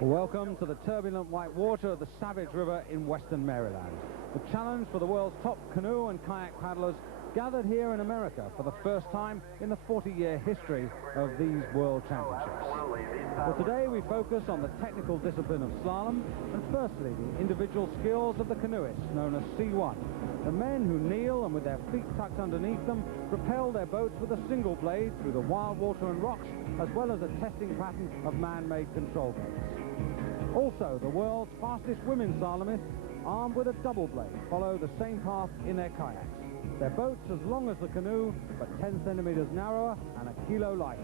Welcome to the turbulent white water of the Savage River in western Maryland. The challenge for the world's top canoe and kayak paddlers gathered here in America for the first time in the 40-year history of these World Championships. Well, today we focus on the technical discipline of slalom and firstly the individual skills of the canoeists known as C1. The men who kneel and with their feet tucked underneath them propel their boats with a single blade through the wild water and rocks, as well as a testing pattern of man-made control gates. Also, the world's fastest women slalomists, armed with a double blade, follow the same path in their kayaks. Their boats as long as the canoe, but 10 centimeters narrower and a kilo lighter.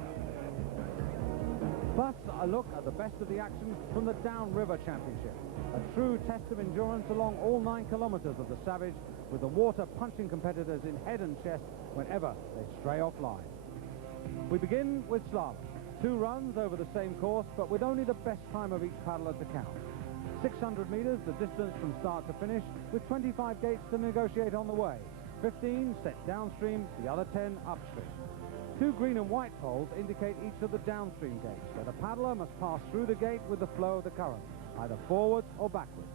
Plus, a look at the best of the action from the Downriver Championship, a true test of endurance along all 9 kilometers of the Savage, with the water punching competitors in head and chest whenever they stray offline. We begin with slalom. 2 runs over the same course, but with only the best time of each paddler to count. 600 meters, the distance from start to finish, with 25 gates to negotiate on the way. 15 set downstream, the other 10 upstream. 2 green and white poles indicate each of the downstream gates, where the paddler must pass through the gate with the flow of the current, either forwards or backwards.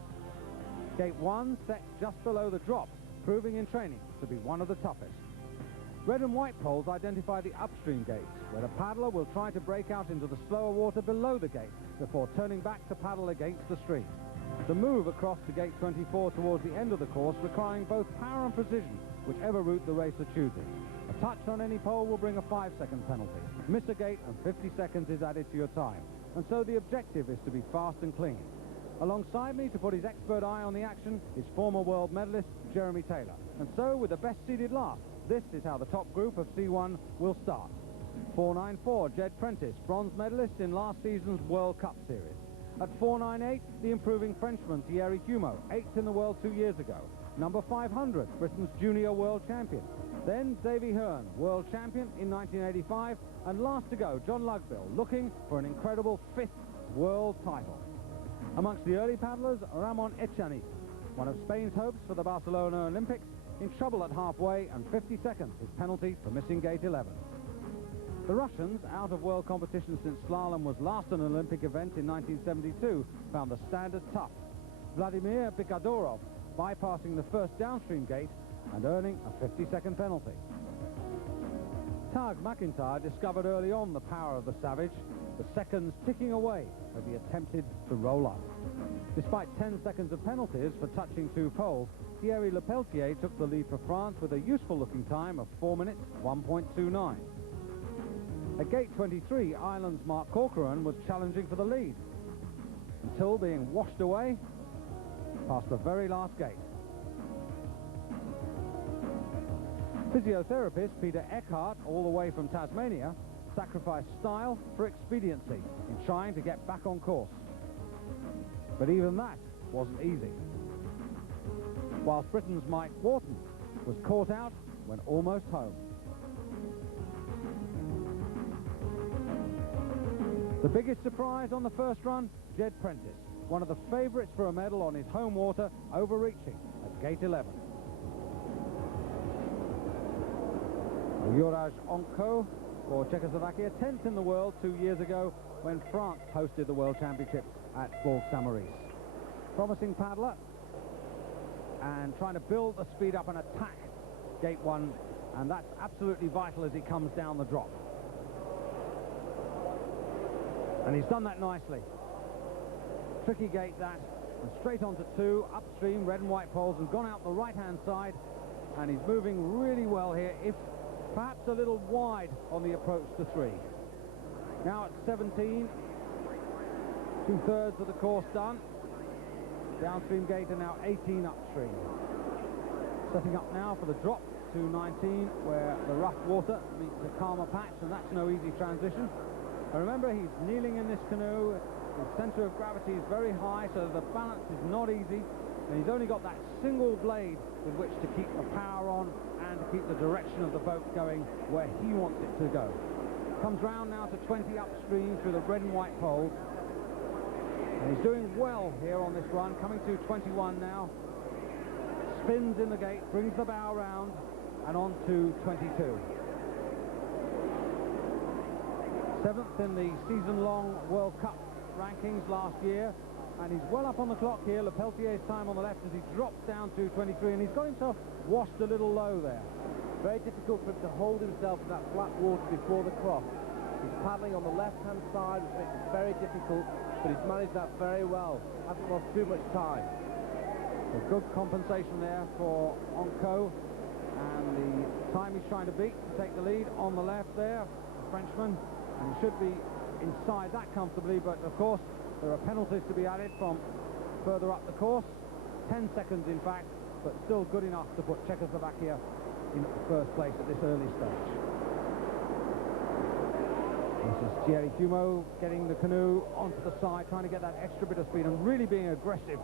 Gate 1 set just below the drop, proving in training to be one of the toughest. Red and white poles identify the upstream gates, where the paddler will try to break out into the slower water below the gate before turning back to paddle against the stream. The move across to gate 24 towards the end of the course requiring both power and precision, whichever route the racer chooses. A touch on any pole will bring a 5-second penalty. Miss a gate and 50 seconds is added to your time. And so the objective is to be fast and clean. Alongside me to put his expert eye on the action is former world medalist Jeremy Taylor. And so, with the best seeded last, this is how the top group of C1 will start. 494, Jed Prentice, bronze medalist in last season's World Cup Series. At 498, the improving Frenchman Thierry Humeau, 8th in the world 2 years ago. Number 500, Britain's junior world champion. Then Davy Hearn, world champion in 1985. And last to go, John Lugbill, looking for an incredible 5th world title. Amongst the early paddlers, Ramon Echaniz, one of Spain's hopes for the Barcelona Olympics, in trouble at halfway, and 50 seconds his penalty for missing gate 11. The Russians, out of world competition since slalom was last an Olympic event in 1972, found the standard tough. Vladimir Pikadorov bypassing the first downstream gate and earning a 50-second penalty. Tag McIntyre discovered early on the power of the Savage, the seconds ticking away as he attempted to roll up. Despite 10 seconds of penalties for touching 2 poles, Thierry Lepeltier took the lead for France with a useful-looking time of 4 minutes, 1.29. At gate 23, Ireland's Mark Corcoran was challenging for the lead, until being washed away past the very last gate. Physiotherapist Peter Eckhart, all the way from Tasmania, sacrificed style for expediency in trying to get back on course. But even that wasn't easy. Whilst Britain's Mike Wharton was caught out when almost home. The biggest surprise on the first run, Jed Prentice, one of the favourites for a medal on his home water, overreaching at gate 11. Juraj Onko for Czechoslovakia, 10th in the world 2 years ago when France hosted the World Championship at Bourg Saint-Maurice. Promising paddler and trying to build the speed up and attack gate 1, and that's absolutely vital as he comes down the drop. And he's done that nicely. Tricky gate that, and straight onto 2, upstream, red and white poles, and gone out the right-hand side, and he's moving really well here, if perhaps a little wide on the approach to 3. Now at 17, 2/3 of the course done. Downstream gate and now 18 upstream. Setting up now for the drop to 19, where the rough water meets the calmer patch, and that's no easy transition. And remember, he's kneeling in this canoe. His centre of gravity is very high, so the balance is not easy. And he's only got that single blade with which to keep the power on and to keep the direction of the boat going where he wants it to go. Comes round now to 20 upstream through the red and white poles. And he's doing well here on this run, coming to 21 now. Spins in the gate, brings the bow round, and on to 22. 7th in the season-long World Cup rankings last year, and he's well up on the clock here. Lepeltier's time on the left as he drops down to 23, and he's got himself washed a little low there. Very difficult for him to hold himself in that flat water before the cross. He's paddling on the left-hand side, which makes it very difficult, but he's managed that very well. Hasn't lost too much time. A good compensation there for Onco, and the time he's trying to beat to take the lead on the left there, the Frenchman, and he should be inside that comfortably, but of course there are penalties to be added from further up the course. 10 seconds in fact, but still good enough to put Czechoslovakia in first place at this early stage. This is Thierry Humeau getting the canoe onto the side, trying to get that extra bit of speed and really being aggressive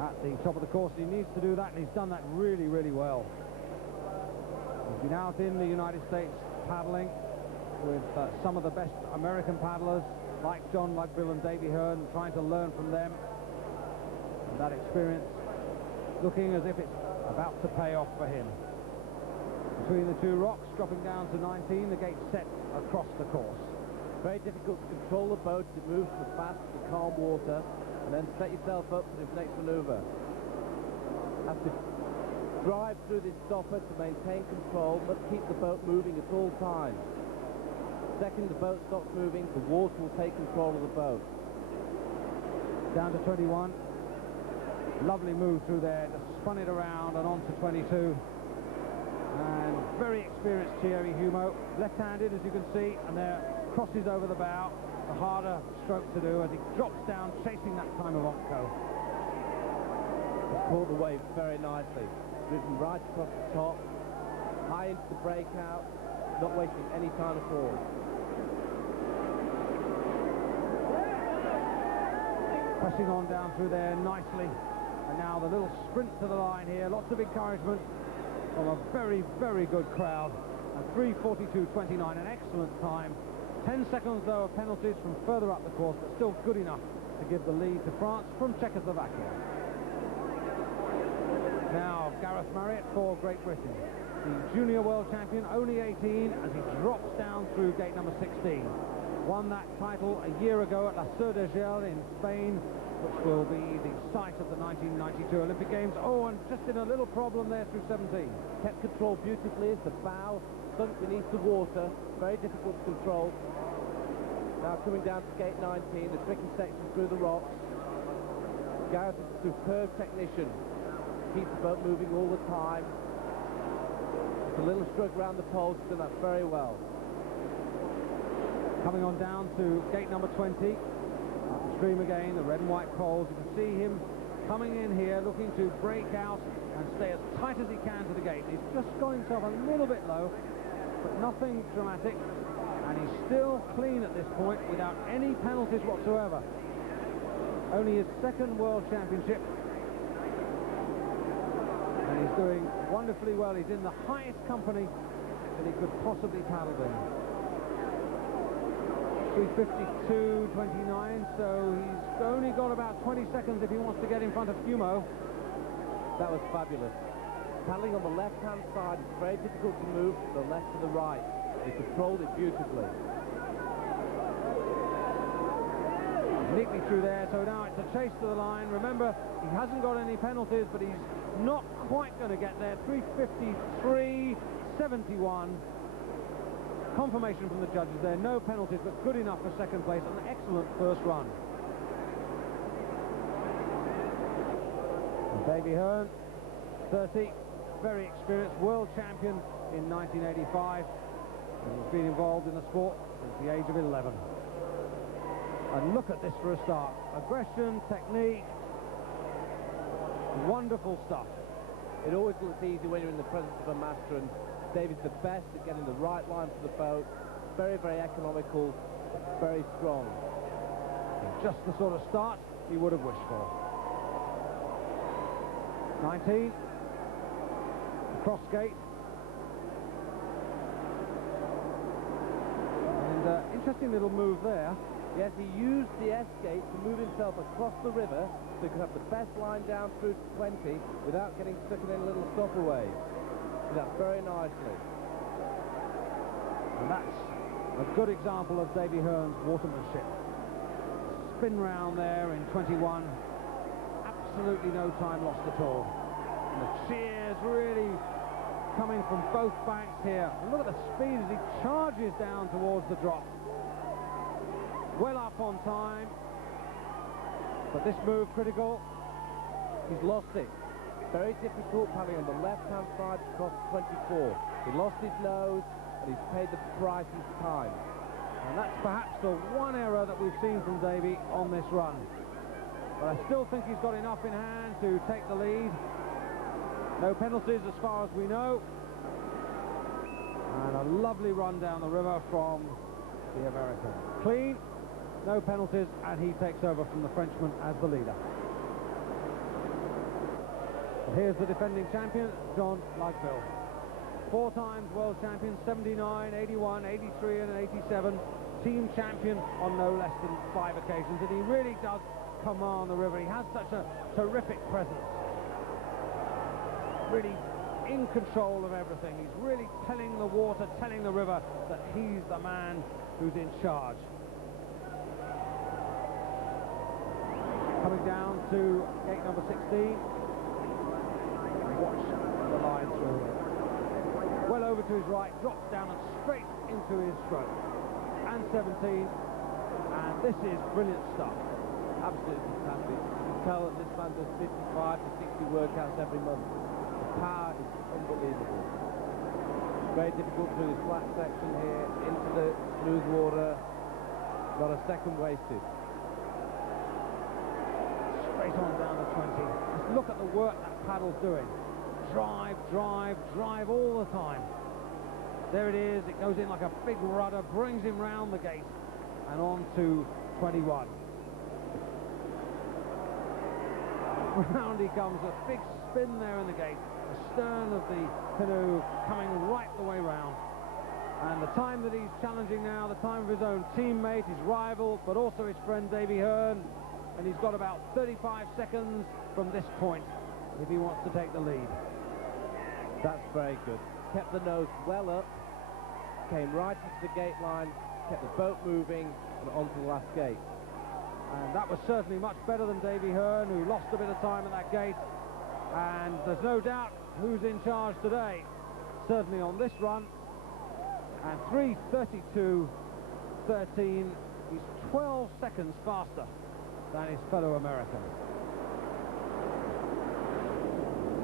at the top of the course. He needs to do that, and he's done that really, really well. He's been out in the United States paddling with some of the best American paddlers like John Lugville and Davy Hearn, trying to learn from them. And that experience looking as if it's about to pay off for him. Between the two rocks, dropping down to 19, the gate set across the course. Very difficult to control the boat as it moves from fast to calm water, and then set yourself up for this next manoeuvre. Have to drive through this stopper to maintain control, must keep the boat moving at all times. The second the boat stops moving, the water will take control of the boat. Down to 21. Lovely move through there, just spun it around and on to 22. And very experienced Thierry Humeau, left-handed as you can see, and there crosses over the bow, the harder stroke to do as he drops down, chasing that time of Onco. He's caught the wave very nicely, driven right across the top, high into the breakout, not wasting any time at all. Pressing on down through there nicely, and now the little sprint to the line here, lots of encouragement from a very, very good crowd. And 3:42.29, an excellent time. 10 seconds though of penalties from further up the course, but still good enough to give the lead to France from Czechoslovakia. Now Gareth Marriott for Great Britain, the junior world champion, only 18, as he drops down through gate number 16. Won that title a year ago at La Seu d'Urgell in Spain, which will be the site of the 1992 Olympic Games. Oh, and just in a little problem there through 17. Kept control beautifully as the bow sunk beneath the water. Very difficult to control. Now coming down to gate 19, the tricky section through the rocks. Gareth is a superb technician. Keeps the boat moving all the time. It's a little stroke around the poles, he's done that very well. Coming on down to gate number 20. Upstream again, the red and white poles. You can see him coming in here, looking to break out and stay as tight as he can to the gate. He's just got himself a little bit low, but nothing dramatic, and he's still clean at this point without any penalties whatsoever. Only his second world championship, and he's doing wonderfully well. He's in the highest company that he could possibly paddle in. 3:52.29, so he's only got about 20 seconds if he wants to get in front of Humeau. That was fabulous. Paddling on the left-hand side, it's very difficult to move from the left to the right. He controlled it beautifully. Neatly through there, so now it's a chase to the line. Remember, he hasn't got any penalties, but he's not quite going to get there. 3:53.71. Confirmation from the judges there, no penalties, but good enough for second place. An excellent first run. And Davy Hearn, 30, very experienced, world champion in 1985. And he's been involved in the sport since the age of 11. And look at this for a start. Aggression, technique, wonderful stuff. It always looks easy when you're in the presence of a master, and Davy's the best at getting the right line for the boat. Very, very economical, very strong. Just the sort of start he would have wished for. 19. Cross gate. And interesting little move there. Yes, he used the S-gate to move himself across the river so he could have the best line down through to 20 without getting stuck in any little stopper Did that very nicely. And that's a good example of Davy Hearn's watermanship. spin round there in 21. Absolutely no time lost at all. And the cheers really coming from both banks here. And look at the speed as he charges down towards the drop. Well up on time. But this move critical. He's lost it. Very difficult paddling on the left-hand side across 24. He lost his nose, and he's paid the price each time. And that's perhaps the one error that we've seen from Davy on this run. But I still think he's got enough in hand to take the lead. No penalties as far as we know. And a lovely run down the river from the American. Clean, no penalties, and he takes over from the Frenchman as the leader. And here's the defending champion, John Lugville. 4 times world champion, 79, 81, 83 and 87. Team champion on no less than 5 occasions. And he really does command the river. He has such a terrific presence. Really in control of everything. He's really telling the water, telling the river that he's the man who's in charge. Coming down to gate number 16. Watch the line through here. Well over to his right, drops down and straight into his stroke. And 17. And this is brilliant stuff. Absolutely fantastic. You can tell that this man does 55 to 60 workouts every month. The power is unbelievable. Very difficult through this flat section here, into the smooth water. Not a second wasted. Straight on down the 20. Just look at the work that paddle's doing. Drive, drive, drive all the time. There it is. It goes in like a big rudder, brings him round the gate and on to 21. Round he comes, a big spin there in the gate. The stern of the canoe coming right the way round. And the time that he's challenging now, the time of his own teammate, his rival, but also his friend Davy Hearn. And he's got about 35 seconds from this point if he wants to take the lead. That's very good. Kept the nose well up, came right into the gate line, kept the boat moving, and onto the last gate. And that was certainly much better than Davy Hearn, who lost a bit of time at that gate. And there's no doubt who's in charge today, certainly on this run. And 3:32.13, he's 12 seconds faster than his fellow American.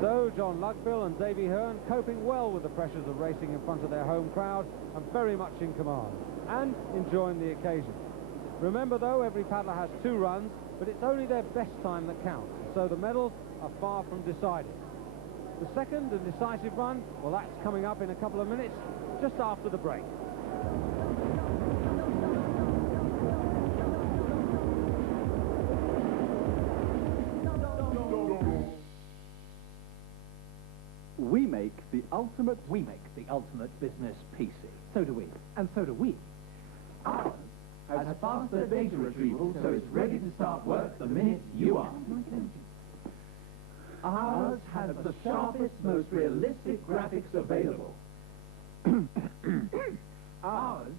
So John Lugville and Davy Hearn coping well with the pressures of racing in front of their home crowd and very much in command and enjoying the occasion. Remember though, every paddler has 2 runs, but it's only their best time that counts, so the medals are far from decided. The second and decisive run, well, that's coming up in a couple of minutes, just after the break. We make the ultimate business PC. So do we. And so do we. Ours has faster data retrieval, so it's ready to start work the minute you are. Ours has the sharpest, most realistic graphics available. Ours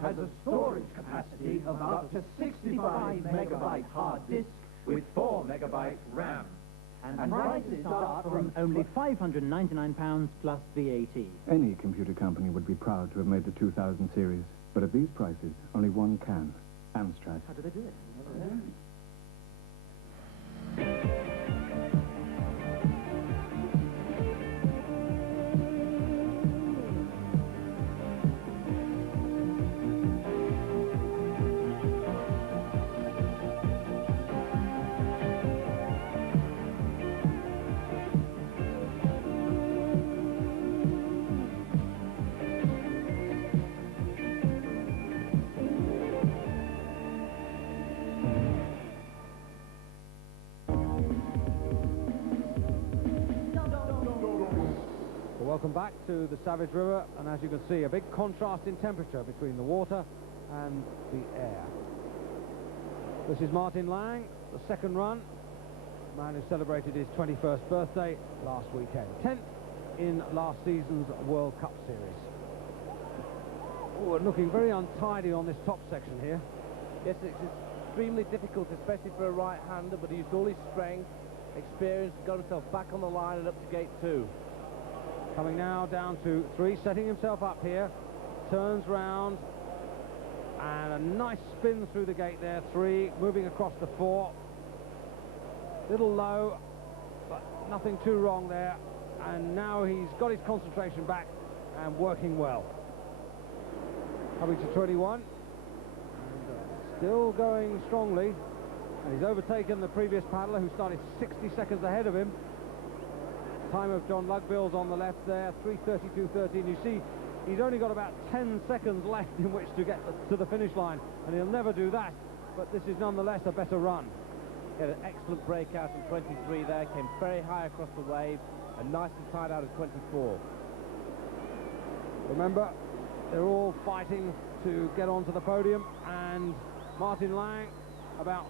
has a storage capacity of up to 65 megabyte hard disk with 4 megabyte RAM. And prices start from Only £599 plus VAT. Any computer company would be proud to have made the 2000 series, but at these prices, only one can. Amstrad. How do they do it? Welcome back to the Savage River, and as you can see, a big contrast in temperature between the water and the air. This is Martin Lang, the second run, man who celebrated his 21st birthday last weekend. 10th in last season's World Cup Series. Oh, and looking very untidy on this top section here. Yes, it's extremely difficult, especially for a right-hander, but he used all his strength, experience, got himself back on the line and up to gate 2. Coming now down to 3, setting himself up here, turns round, and a nice spin through the gate there, 3, moving across to 4. Little low, but nothing too wrong there, and now he's got his concentration back and working well. Coming to 21, and still going strongly, and he's overtaken the previous paddler who started 60 seconds ahead of him. Time of John Lugbill's on the left there, 3:32.13. You see, he's only got about 10 seconds left in which to get to the finish line, and he'll never do that, but this is nonetheless a better run. He had an excellent breakout in 23 there, came very high across the wave, and nice and tight out of 24. Remember, they're all fighting to get onto the podium, and Martin Lang about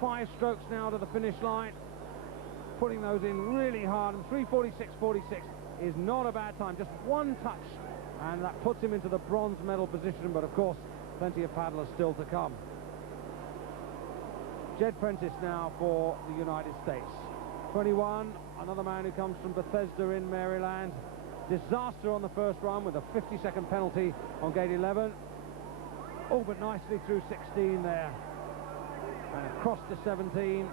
5 strokes now to the finish line, putting those in really hard, and 3:46.46 is not a bad time, just one touch, and that puts him into the bronze medal position, but of course plenty of paddlers still to come. Jed Prentice now for the United States. 21, another man who comes from Bethesda in Maryland. Disaster on the first run with a 50-second penalty on gate 11. Oh, but nicely through 16 there. And across to 17.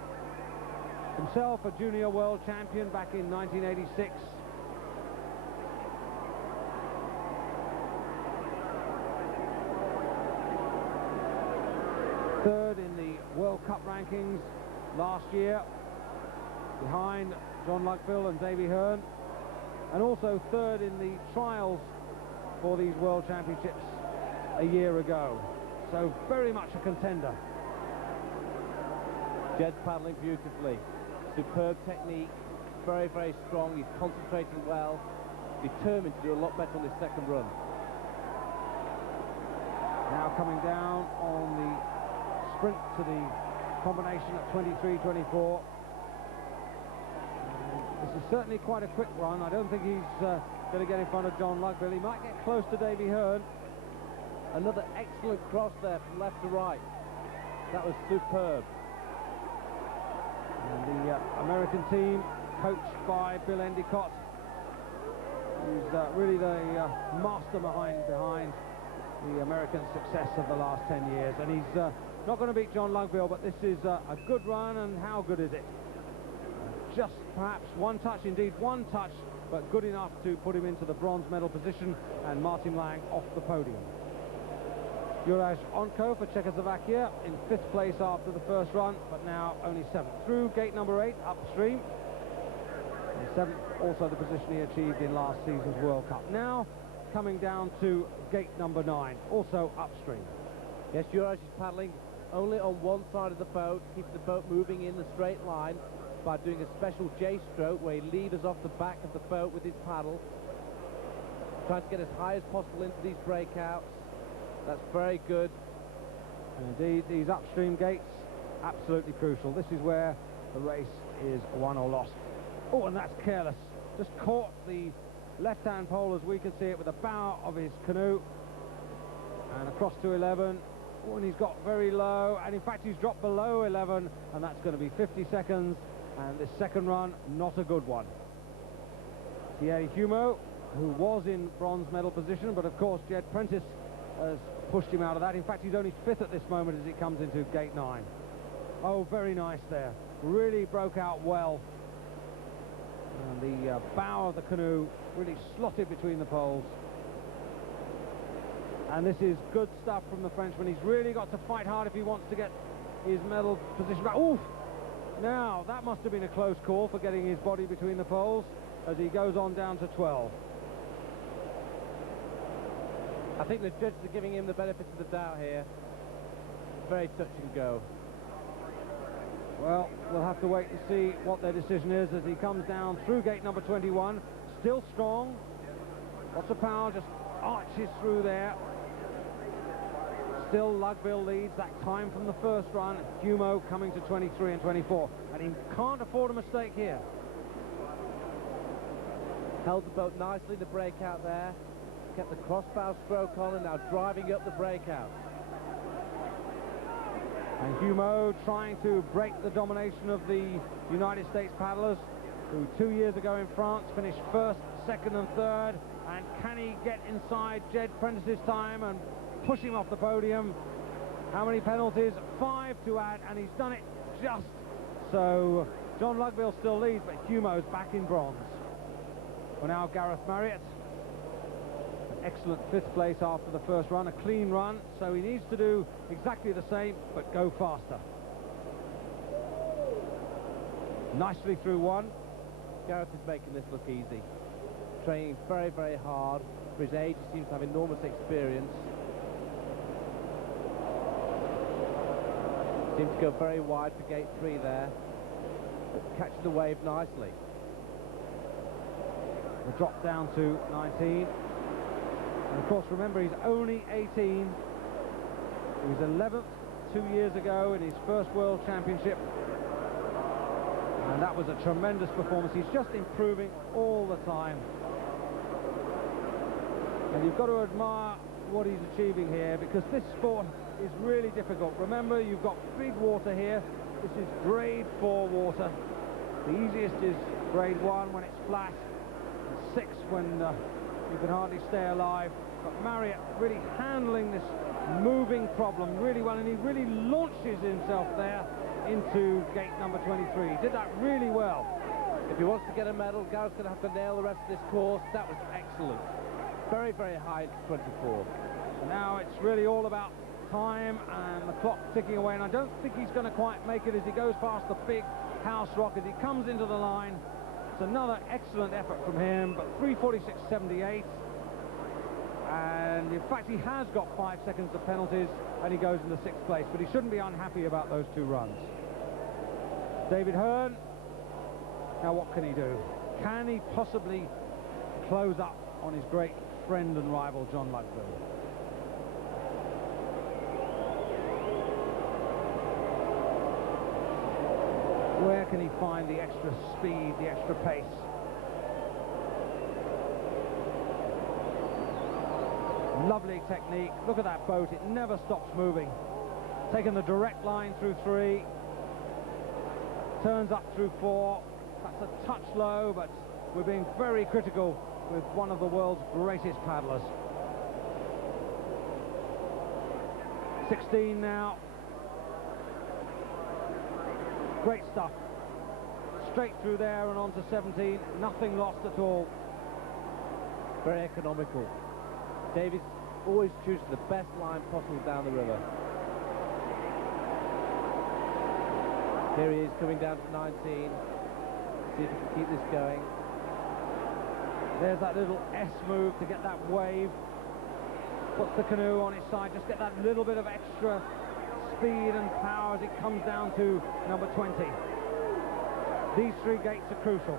Himself a junior world champion back in 1986. Third in the World Cup rankings last year, behind John Lugbill and Davy Hearn, and also third in the trials for these World Championships a year ago. So very much a contender. Jed's paddling beautifully. Superb technique, very, very strong. He's concentrating well, determined to do a lot better on this second run. Now coming down on the sprint to the combination at 23-24. This is certainly quite a quick run. I don't think he's going to get in front of John Lugbill. He might get close to Davy Hearn. Another excellent cross there from left to right. That was superb. And the American team, coached by Bill Endicott, who's really the mastermind behind the American success of the last 10 years. And he's not going to beat John Lugbill, but this is a good run, and how good is it? Just perhaps one touch, indeed one touch, but good enough to put him into the bronze medal position, and Martin Lang off the podium. Juraj Onko for Czechoslovakia in 5th place after the first run, but now only 7th. Through gate number 8, upstream. And 7th, also the position he achieved in last season's World Cup. Now coming down to gate number 9, also upstream. Yes, Juraj is paddling only on one side of the boat, keeps the boat moving in the straight line by doing a special J-stroke where he levers off the back of the boat with his paddle, trying to get as high as possible into these breakouts. That's very good. And indeed, these upstream gates, absolutely crucial. This is where the race is won or lost. Oh, and that's careless. Just caught the left-hand pole as we can see it with the bow of his canoe. And across to 11. Oh, and he's got very low, and in fact he's dropped below 11, and that's going to be 50 seconds. And this second run, not a good one. Thierry Humeau, who was in bronze medal position, but of course Jed Prentice has pushed him out of that. In fact, he's only 5th at this moment as he comes into gate 9. Oh, very nice there. Really broke out well. And the bow of the canoe really slotted between the poles. And this is good stuff from the Frenchman. He's really got to fight hard if he wants to get his medal position back. Oof! Now, that must have been a close call for getting his body between the poles as he goes on down to 12. I think the judges are giving him the benefit of the doubt here. Very touch and go. Well, we'll have to wait and see what their decision is as he comes down through gate number 21. Still strong. Lots of power, just arches through there. Still Lugbill leads that time from the first run. Humeau coming to 23 and 24. And he can't afford a mistake here. Held the boat nicely, the breakout there. Kept the crossbow stroke on and now driving up the breakout. And Humo trying to break the domination of the United States paddlers, who 2 years ago in France finished first, second and third. And can he get inside Jed Prentice's time and push him off the podium? How many penalties? 5 to add, and he's done it just. So John Lugville still leads, but Humo's back in bronze. Well, now Gareth Marriott. An excellent 5th place after the first run, a clean run, so he needs to do exactly the same, but go faster. Nicely through one. Gareth is making this look easy. Training very, very hard. For his age, he seems to have enormous experience. Seems to go very wide for gate 3 there. Catching the wave nicely. The drop down to 19. And of course, remember, he's only 18. He was 11th 2 years ago in his first World Championship. And that was a tremendous performance. He's just improving all the time. And you've got to admire what he's achieving here, because this sport is really difficult. Remember, you've got big water here. This is grade 4 water. The easiest is grade 1 when it's flat, and 6 when you can hardly stay alive. But Marriott really handling this moving problem really well, and he really launches himself there into gate number 23. He did that really well. If he wants to get a medal, Gareth's going to have to nail the rest of this course. That was excellent. Very, very high 24. Now it's really all about time and the clock ticking away, and I don't think he's going to quite make it as he goes past the big house rock as he comes into the line. It's another excellent effort from him, but 3:46.78, and in fact he has got 5 seconds of penalties and he goes into 6th place, but he shouldn't be unhappy about those 2 runs. David Hearn, now what can he do? Can he possibly close up on his great friend and rival John Lugville? Where can he find the extra speed, the extra pace? Lovely technique. Look at that boat, it never stops moving. Taking the direct line through 3, turns up through 4. That's a touch low, but we're being very critical with one of the world's greatest paddlers. 16 now. Great stuff. Straight through there and on to 17. Nothing lost at all. Very economical. Davies always chooses the best line possible down the river. Here he is coming down to 19. See if he can keep this going. There's that little S move to get that wave. Puts the canoe on its side, just get that little bit of extra speed and power as it comes down to number 20. These 3 gates are crucial.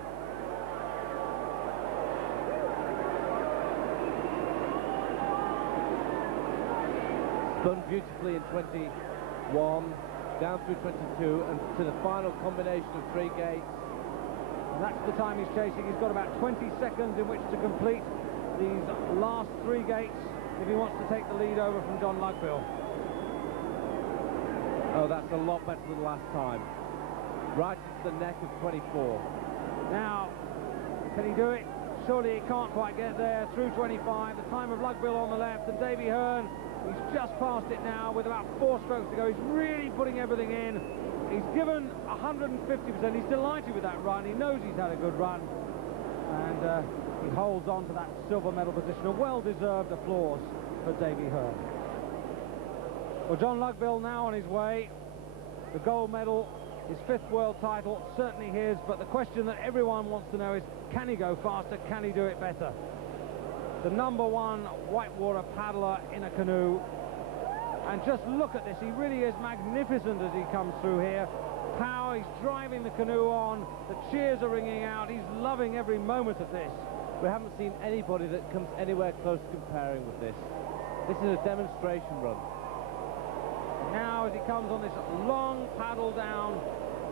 Spun beautifully in 21, down through 22, and to the final combination of 3 gates. And that's the time he's chasing. He's got about 20 seconds in which to complete these last 3 gates if he wants to take the lead over from John Lugville. Oh, that's a lot better than last time. Right into the neck of 24. Now, can he do it? Surely he can't quite get there. Through 25, the time of Lugville on the left, and Davy Hearn, he's just past it now with about 4 strokes to go. He's really putting everything in. He's given 150%. He's delighted with that run. He knows he's had a good run. And he holds on to that silver medal position. A well-deserved applause for Davy Hearn. Well, John Lugville now on his way. The gold medal, his 5th world title, certainly his. But the question that everyone wants to know is, can he go faster? Can he do it better? The #1 whitewater paddler in a canoe. And just look at this, he really is magnificent as he comes through here. Power, he's driving the canoe on, the cheers are ringing out, he's loving every moment of this. We haven't seen anybody that comes anywhere close to comparing with this. This is a demonstration run. Now as he comes on this long paddle down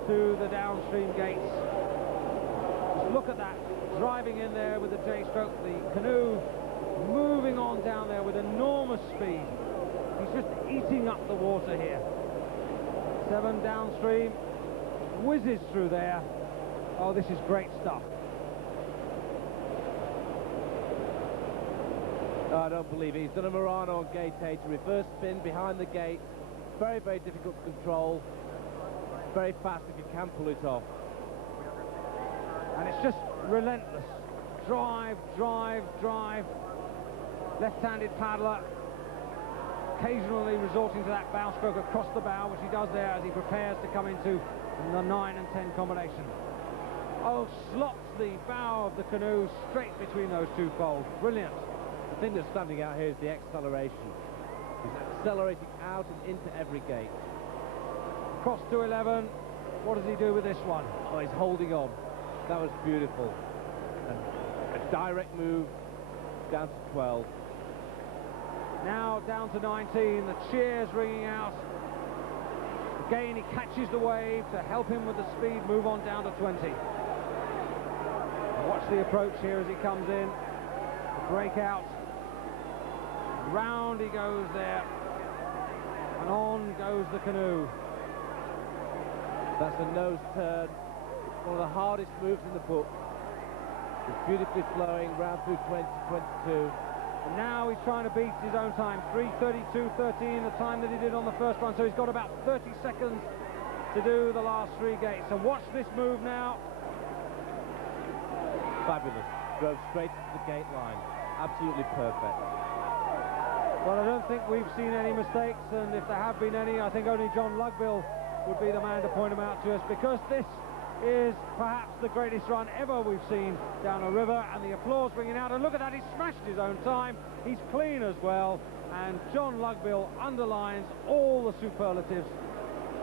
to the downstream gates. Just look at that, driving in there with the J-stroke, the canoe moving on down there with enormous speed. He's just eating up the water here. 7 downstream, whizzes through there. Oh, this is great stuff. I don't believe it. He's done a Murano on gate 8, a reverse spin behind the gate. Very, very difficult to control. Very fast if you can pull it off. And it's just relentless. Drive, drive, drive. Left-handed paddler, occasionally resorting to that bow stroke across the bow, which he does there as he prepares to come into the 9 and 10 combination. Oh, slots the bow of the canoe straight between those two poles. Brilliant. The thing that's standing out here is the acceleration. He's accelerating out and into every gate. Cross to 11. What does he do with this one? Oh, he's holding on. That was beautiful. And a direct move down to 12. Now down to 19. The cheers ringing out. Again, he catches the wave to help him with the speed, move on down to 20. Watch the approach here as he comes in. The breakout. Round he goes there. And on goes the canoe. That's a nose turn. One of the hardest moves in the book. It's beautifully flowing round through 20, 22. And now he's trying to beat his own time. 3:32.13, the time that he did on the first run. So he's got about 30 seconds to do the last 3 gates. And watch this move now. Fabulous. Drove straight to the gate line. Absolutely perfect. Well, I don't think we've seen any mistakes, and if there have been any, I think only John Lugbill would be the man to point them out to us, because this is perhaps the greatest run ever we've seen down a river, and the applause ringing out. And look at that, he smashed his own time. He's clean as well, and John Lugbill underlines all the superlatives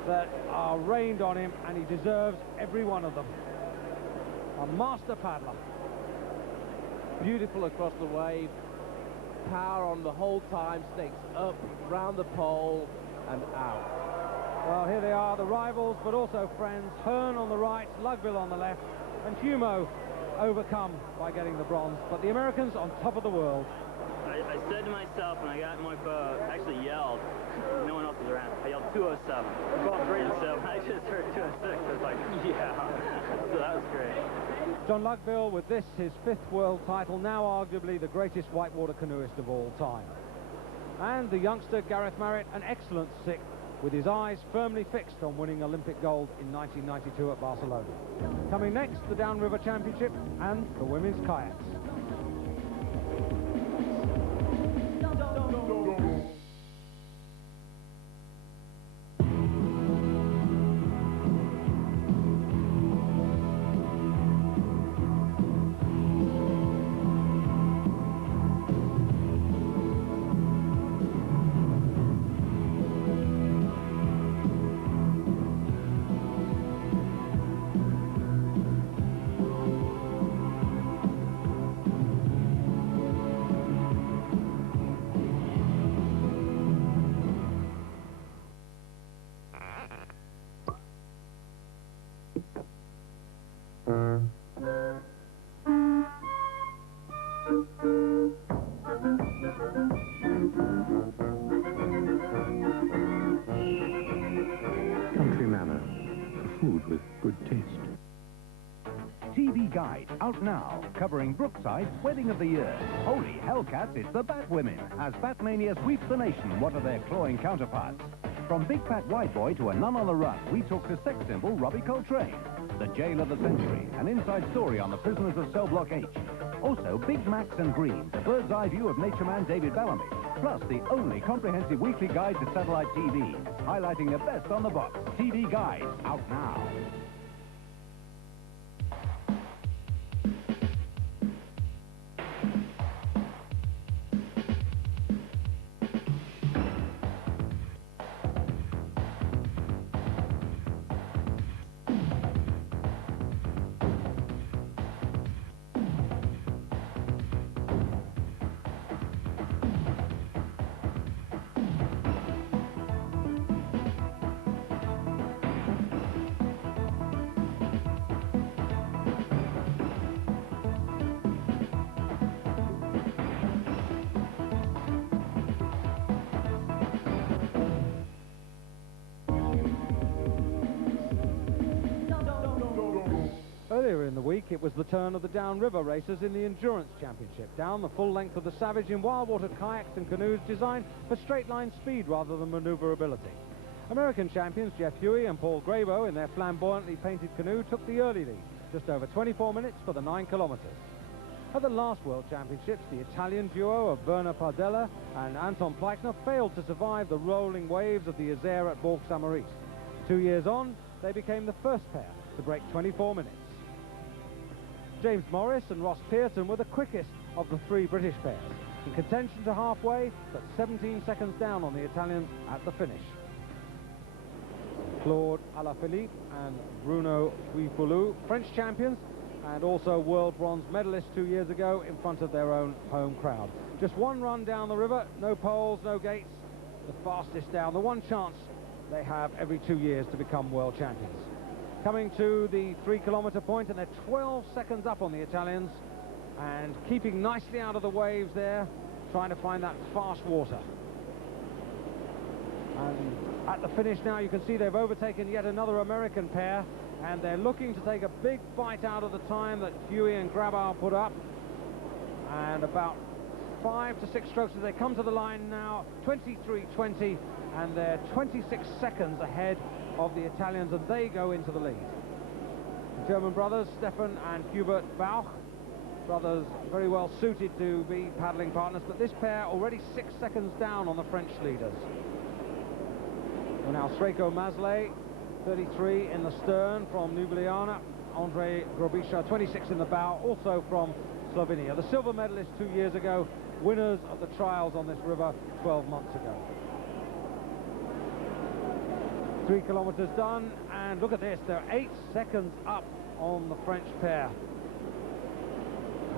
that are rained on him, and he deserves every one of them. A master paddler. Beautiful across the wave. Power on the whole time, snakes up, round the pole, and out. Well, here they are, the rivals, but also friends. Hearn on the right, Lugbill on the left, and Humo overcome by getting the bronze. But the Americans on top of the world. I said to myself when I got in my boat, actually yelled, no one else was around, I yelled 207. And so when I just heard 206, I was like, yeah. So that was great. John Lugbill, with this, his 5th world title, now arguably the greatest whitewater canoeist of all time. And the youngster Gareth Marriott, an excellent 6th, with his eyes firmly fixed on winning Olympic gold in 1992 at Barcelona. Coming next, the Downriver Championship and the women's kayaks. Country Manor, food with good taste. TV Guide, out now, covering Brookside's Wedding of the Year. Holy Hellcats, it's the Batwomen, as Batmania sweeps the nation. What are their clawing counterparts? From Big Fat White Boy to a nun on the run, we took the sex symbol Robbie Coltrane. The Jail of the Century, an inside story on the prisoners of Cell Block H. Also, Big Macs and Greens, a bird's eye view of nature man David Bellamy. Plus, the only comprehensive weekly guide to satellite TV, highlighting the best on the box. TV Guide, out now. Earlier in the week, it was the turn of the downriver racers in the Endurance Championship. Down the full length of the Savage in wild water kayaks and canoes designed for straight-line speed rather than maneuverability. American champions Jeff Huey and Paul Grabo in their flamboyantly painted canoe took the early lead, just over 24 minutes for the 9 kilometers. At the last World Championships, the Italian duo of Werner Pardella and Anton Pleichner failed to survive the rolling waves of the Isère at Bourg Saint-Maurice. 2 years on, they became the first pair to break 24 minutes. James Morris and Ross Pearson were the quickest of the 3 British pairs, in contention to halfway, but 17 seconds down on the Italians at the finish. Claude Alaphilippe and Bruno Guifoulou, French champions, and also world bronze medalists 2 years ago in front of their own home crowd. Just one run down the river, no poles, no gates, the fastest down, the one chance they have every 2 years to become world champions. Coming to the 3 kilometer point, and they're 12 seconds up on the Italians, and keeping nicely out of the waves there, trying to find that fast water. And at the finish now, you can see they've overtaken yet another American pair, and they're looking to take a big bite out of the time that Huey and Grabo put up. And about 5 to 6 strokes as they come to the line now, 23:20, and they're 26 seconds ahead of the Italians, and they go into the lead. The German brothers, Stefan and Hubert Bauch, brothers very well suited to be paddling partners, but this pair already 6 seconds down on the French leaders. Well, now Srečko Mazlej, 33 in the stern from Ljubljana. Andrej Grobiša, 26 in the bow, also from Slovenia. The silver medalists 2 years ago, winners of the trials on this river 12 months ago. 3 kilometers done, and look at this, they're 8 seconds up on the French pair.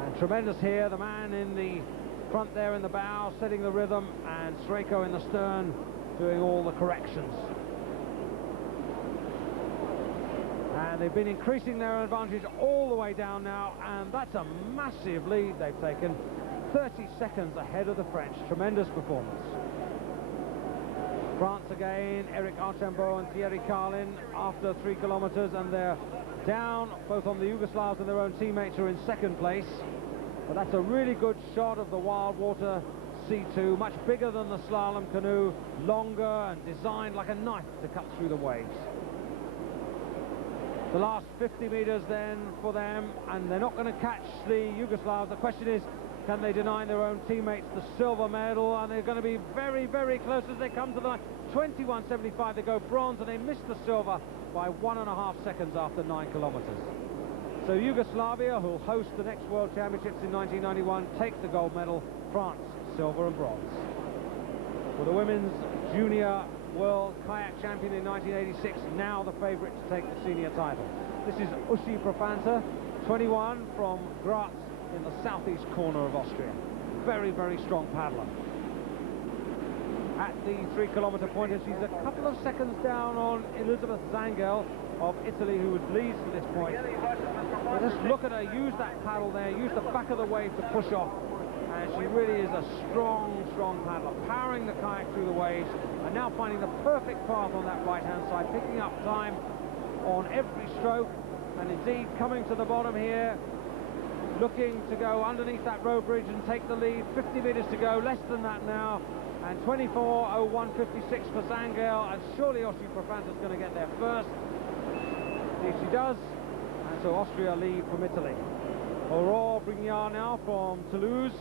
And tremendous here, the man in the front there in the bow setting the rhythm, and Srečko in the stern doing all the corrections. And they've been increasing their advantage all the way down now, and that's a massive lead they've taken. 30 seconds ahead of the French. Tremendous performance. France again, Eric Archambault and Thierry Carlin after 3 kilometers, and they're down both on the Yugoslavs and their own teammates who are in second place. But that's a really good shot of the wild water C2, much bigger than the slalom canoe, longer and designed like a knife to cut through the waves. The last 50 meters then for them, and they're not going to catch the Yugoslavs. The question is, can they deny their own teammates the silver medal? And they're going to be very, very close as they come to the line. 21.75, they go bronze, and they miss the silver by 1.5 seconds after 9 kilometers. So Yugoslavia, who'll host the next World Championships in 1991, take the gold medal. France, silver and bronze. For the women's junior world kayak champion in 1986, now the favourite to take the senior title. This is Uschi Profanta, 21, from Graz in the southeast corner of Austria. Very, very strong paddler. At the 3 kilometer point, and she's a couple of seconds down on Elisabeth Zangel of Italy, who leads to this point. But just look at her, use that paddle there, use the back of the wave to push off. And she really is a strong, strong paddler, powering the kayak through the waves, and now finding the perfect path on that right-hand side, picking up time on every stroke, and indeed coming to the bottom here, looking to go underneath that row bridge and take the lead. 50 meters to go, less than that now, and 24:01.56 for Zangel, and surely Uschi Profanta's going to get there first. If she does, and so Austria lead from Italy. Aurore Brignard now from Toulouse,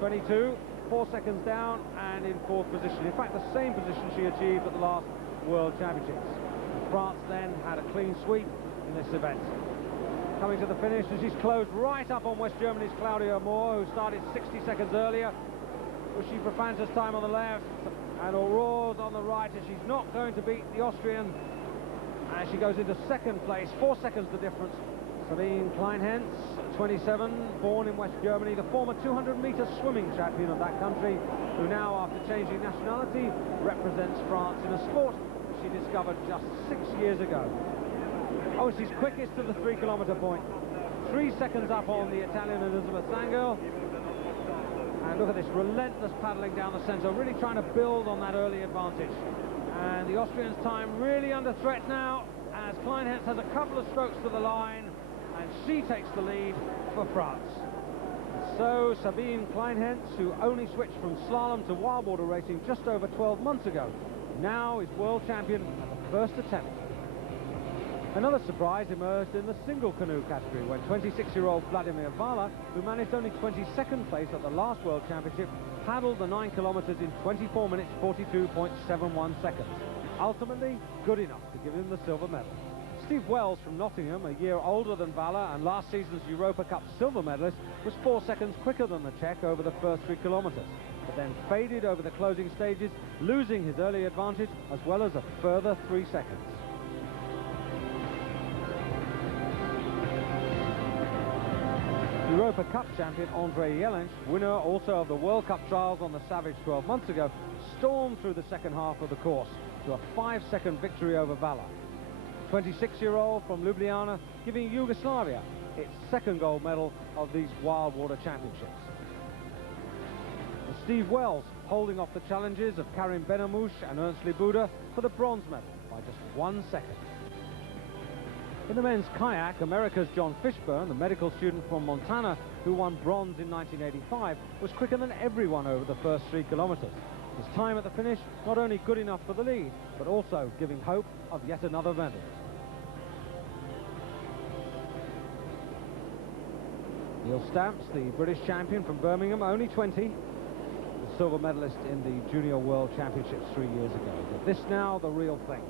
22, 4 seconds down and in 4th position. In fact, the same position she achieved at the last World Championships. France then had a clean sweep in this event. Coming to the finish, and she's closed right up on West Germany's Claudia Moore, who started 60 seconds earlier. Uschi Profanta's time on the left, and Aurore's on the right, and she's not going to beat the Austrian. And she goes into second place, 4 seconds the difference. Sabine Kleinhens, 27, born in West Germany, the former 200-meter swimming champion of that country, who now, after changing nationality, represents France in a sport she discovered just 6 years ago. Oh, she's quickest to the 3 kilometer point. 3 seconds up on the Italian Elisabeth Zangel. And look at this relentless paddling down the centre, really trying to build on that early advantage. And the Austrians' time really under threat now, as Kleinhens has a couple of strokes to the line, and she takes the lead for France. So Sabine Kleinhens, who only switched from slalom to wild water racing just over 12 months ago, now is world champion at the first attempt. Another surprise emerged in the single canoe category when 26-year-old Vladimir Vala, who managed only 22nd place at the last World Championship, paddled the 9 kilometers in 24 minutes 42.71 seconds. Ultimately, good enough to give him the silver medal. Steve Wells from Nottingham, a year older than Vala and last season's Europa Cup silver medalist, was 4 seconds quicker than the Czech over the first 3 kilometers, but then faded over the closing stages, losing his early advantage as well as a further 3 seconds. Europa Cup champion Andrei Jelenc, winner also of the World Cup trials on the Savage 12 months ago, stormed through the second half of the course to a 5-second victory over Vala. 26-year-old from Ljubljana, giving Yugoslavia its second gold medal of these Wild Water Championships. And Steve Wells holding off the challenges of Karim Benamouche and Ernst Libuda for the bronze medal by just 1 second. In the men's kayak, America's John Fishburne, the medical student from Montana who won bronze in 1985, was quicker than everyone over the first 3 kilometers. His time at the finish not only good enough for the lead, but also giving hope of yet another medal. Neil Stamps, the British champion from Birmingham, only 20, the silver medalist in the Junior World Championships 3 years ago. But this now the real thing.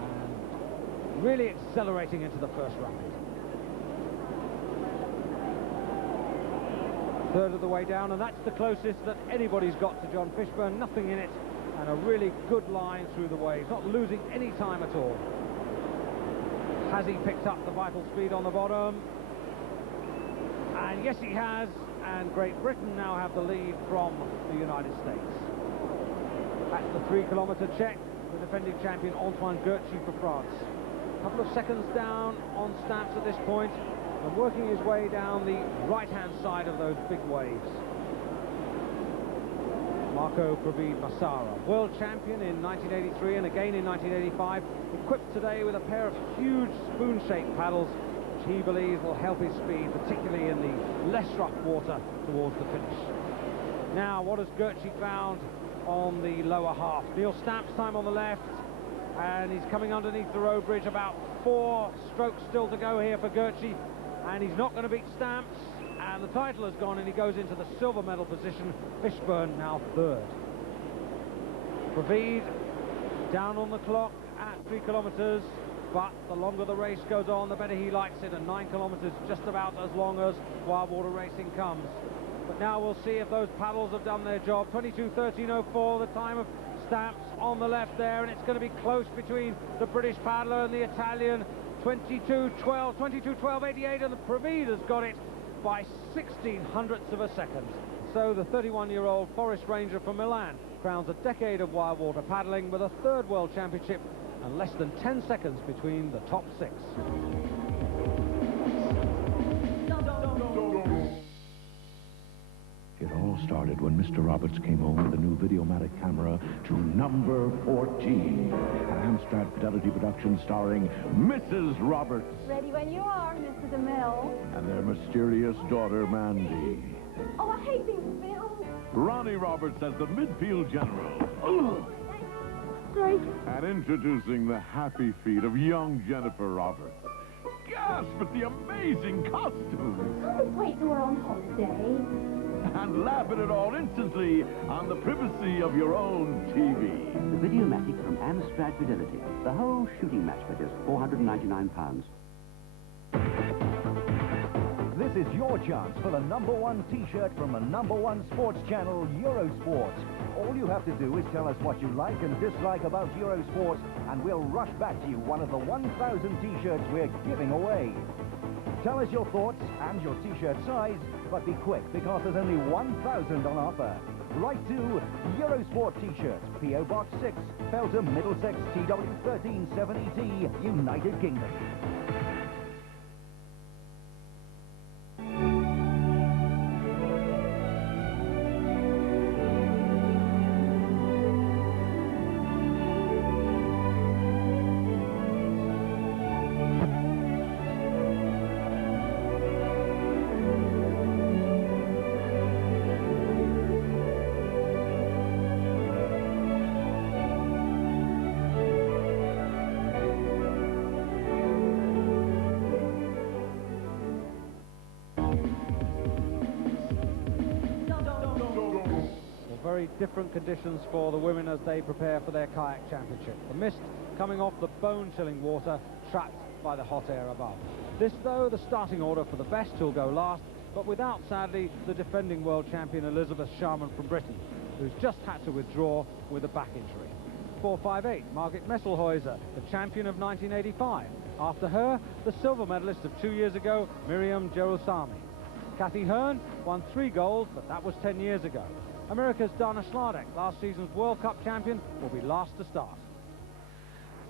And really accelerating into the first rapid. Third of the way down, and that's the closest that anybody's got to John Fishburne. Nothing in it, and a really good line through the waves, not losing any time at all. Has he picked up the vital speed on the bottom? And yes, he has, and Great Britain now have the lead from the United States. That's the 3-kilometer check, the defending champion Antoine Goetschy for France. A couple of seconds down on Stamps at this point, and working his way down the right-hand side of those big waves. Marco Pravid Massara, world champion in 1983 and again in 1985, equipped today with a pair of huge spoon-shaped paddles, which he believes will help his speed, particularly in the less rough water towards the finish. Now, what has Goetschy found on the lower half? Neil Stamps' time on the left, and he's coming underneath the road bridge. About 4 strokes still to go here for Goetschy, and he's not going to beat Stamps, and the title has gone, and he goes into the silver medal position. Fishburne now third. Pravid down on the clock at 3 kilometers, but the longer the race goes on, the better he likes it, and 9 kilometers just about as long as wild water racing comes. But now we'll see if those paddles have done their job. 22:13:04, the time of Stamps on the left there, and it's going to be close between the British paddler and the Italian. 22:12:88, and the Pravid has got it by 0.16 of a second. So the 31-year-old forest ranger from Milan crowns a decade of wild water paddling with a 3rd World Championship and less than 10 seconds between the top 6. It all started when Mr. Roberts came home with a new Videomatic camera to number 14. An Amstrad Fidelity production starring Mrs. Roberts. Ready when you are, Mr. DeMille. And their mysterious daughter, Mandy. Oh, I hate being filmed. Ronnie Roberts as the midfield general. Great. And introducing the happy feet of young Jennifer Roberts. Gasp at the amazing costumes. Oh, wait, we're on holiday. And laugh at it all instantly on the privacy of your own TV. The Videomatic from Amstrad Fidelity. The whole shooting match for just £499. This is your chance for the #1 T-shirt from the #1 sports channel, Eurosport. All you have to do is tell us what you like and dislike about Eurosport, and we'll rush back to you one of the 1,000 T-shirts we're giving away. Tell us your thoughts and your T-shirt size, but be quick because there's only 1,000 on offer. Write to Eurosport T-shirt, P.O. Box 6, Feltham, Middlesex, TW13 7ET, United Kingdom. different conditions for the women as they prepare for their kayak championship. The mist coming off the bone-chilling water, trapped by the hot air above. This, though, the starting order for the best who'll go last, but without, sadly, the defending world champion Elizabeth Sharman from Britain, who's just had to withdraw with a back injury. 4.58, Margit Messelhäuser, the champion of 1985. After her, the silver medalist of 2 years ago, Miriam Jerusalmi. Kathy Hearn won 3 golds, but that was 10 years ago. America's Dana Schladek, last season's World Cup champion, will be last to start.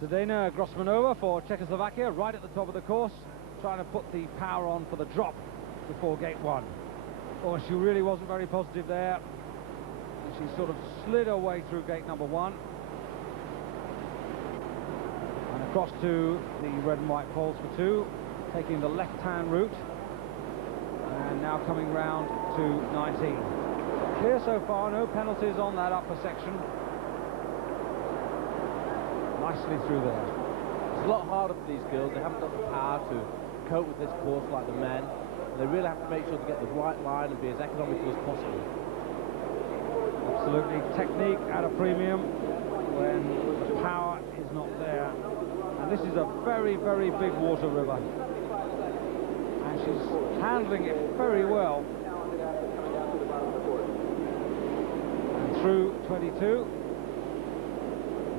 Zdena Grossmanova for Czechoslovakia, right at the top of the course, trying to put the power on for the drop before gate 1. Oh, she really wasn't very positive there. She sort of slid her way through gate number 1. And across to the red and white poles for 2, taking the left-hand route. And now coming round to 19. Clear so far, no penalties on that upper section. Nicely through there. It's a lot harder for these girls. They haven't got the power to cope with this course like the men. And they really have to make sure to get the right line and be as economical as possible. Absolutely. Technique at a premium when the power is not there. And this is a very, very big water river. And she's handling it very well. And through 22.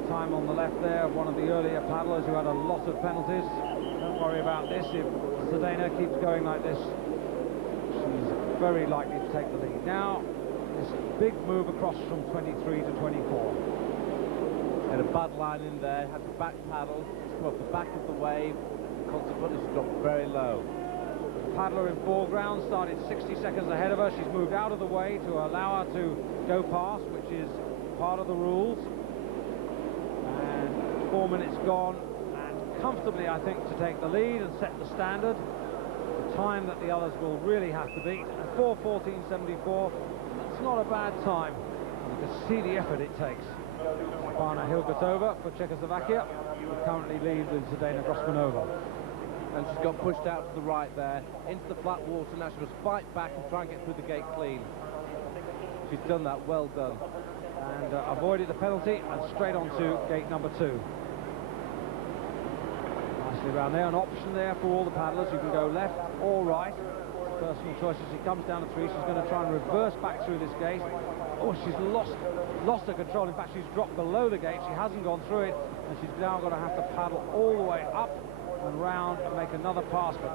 Time on the left there of one of the earlier paddlers who had a lot of penalties. Don't worry about this. If Zdena keeps going like this, she's very likely to take the lead. Now, this big move across from 23 to 24. Had a bad line in there, had to back paddle, she's come off the back of the wave, and consequently she's dropped very low. The paddler in foreground started 60 seconds ahead of her. She's moved out of the way to allow her to go past, which is part of the rules. 4 minutes gone, and comfortably, I think, to take the lead and set the standard. The time that the others will really have to beat. And 4:14.74, that's not a bad time. You can see the effort it takes. Stefana Hilgertova for Czechoslovakia, who currently leads with Zdena Grossmanova. And she's got pushed out to the right there, into the flat water. Now she must fight back and try and get through the gate clean. She's done that, well done. And avoided the penalty and straight on to gate number 2. Nicely around there, an option there for all the paddlers. You can go left or right. Personal choice. As she comes down to 3, she's going to try and reverse back through this gate. Oh, she's lost her control. In fact, she's dropped below the gate. She hasn't gone through it, and she's now going to have to paddle all the way up and round and make another pass. But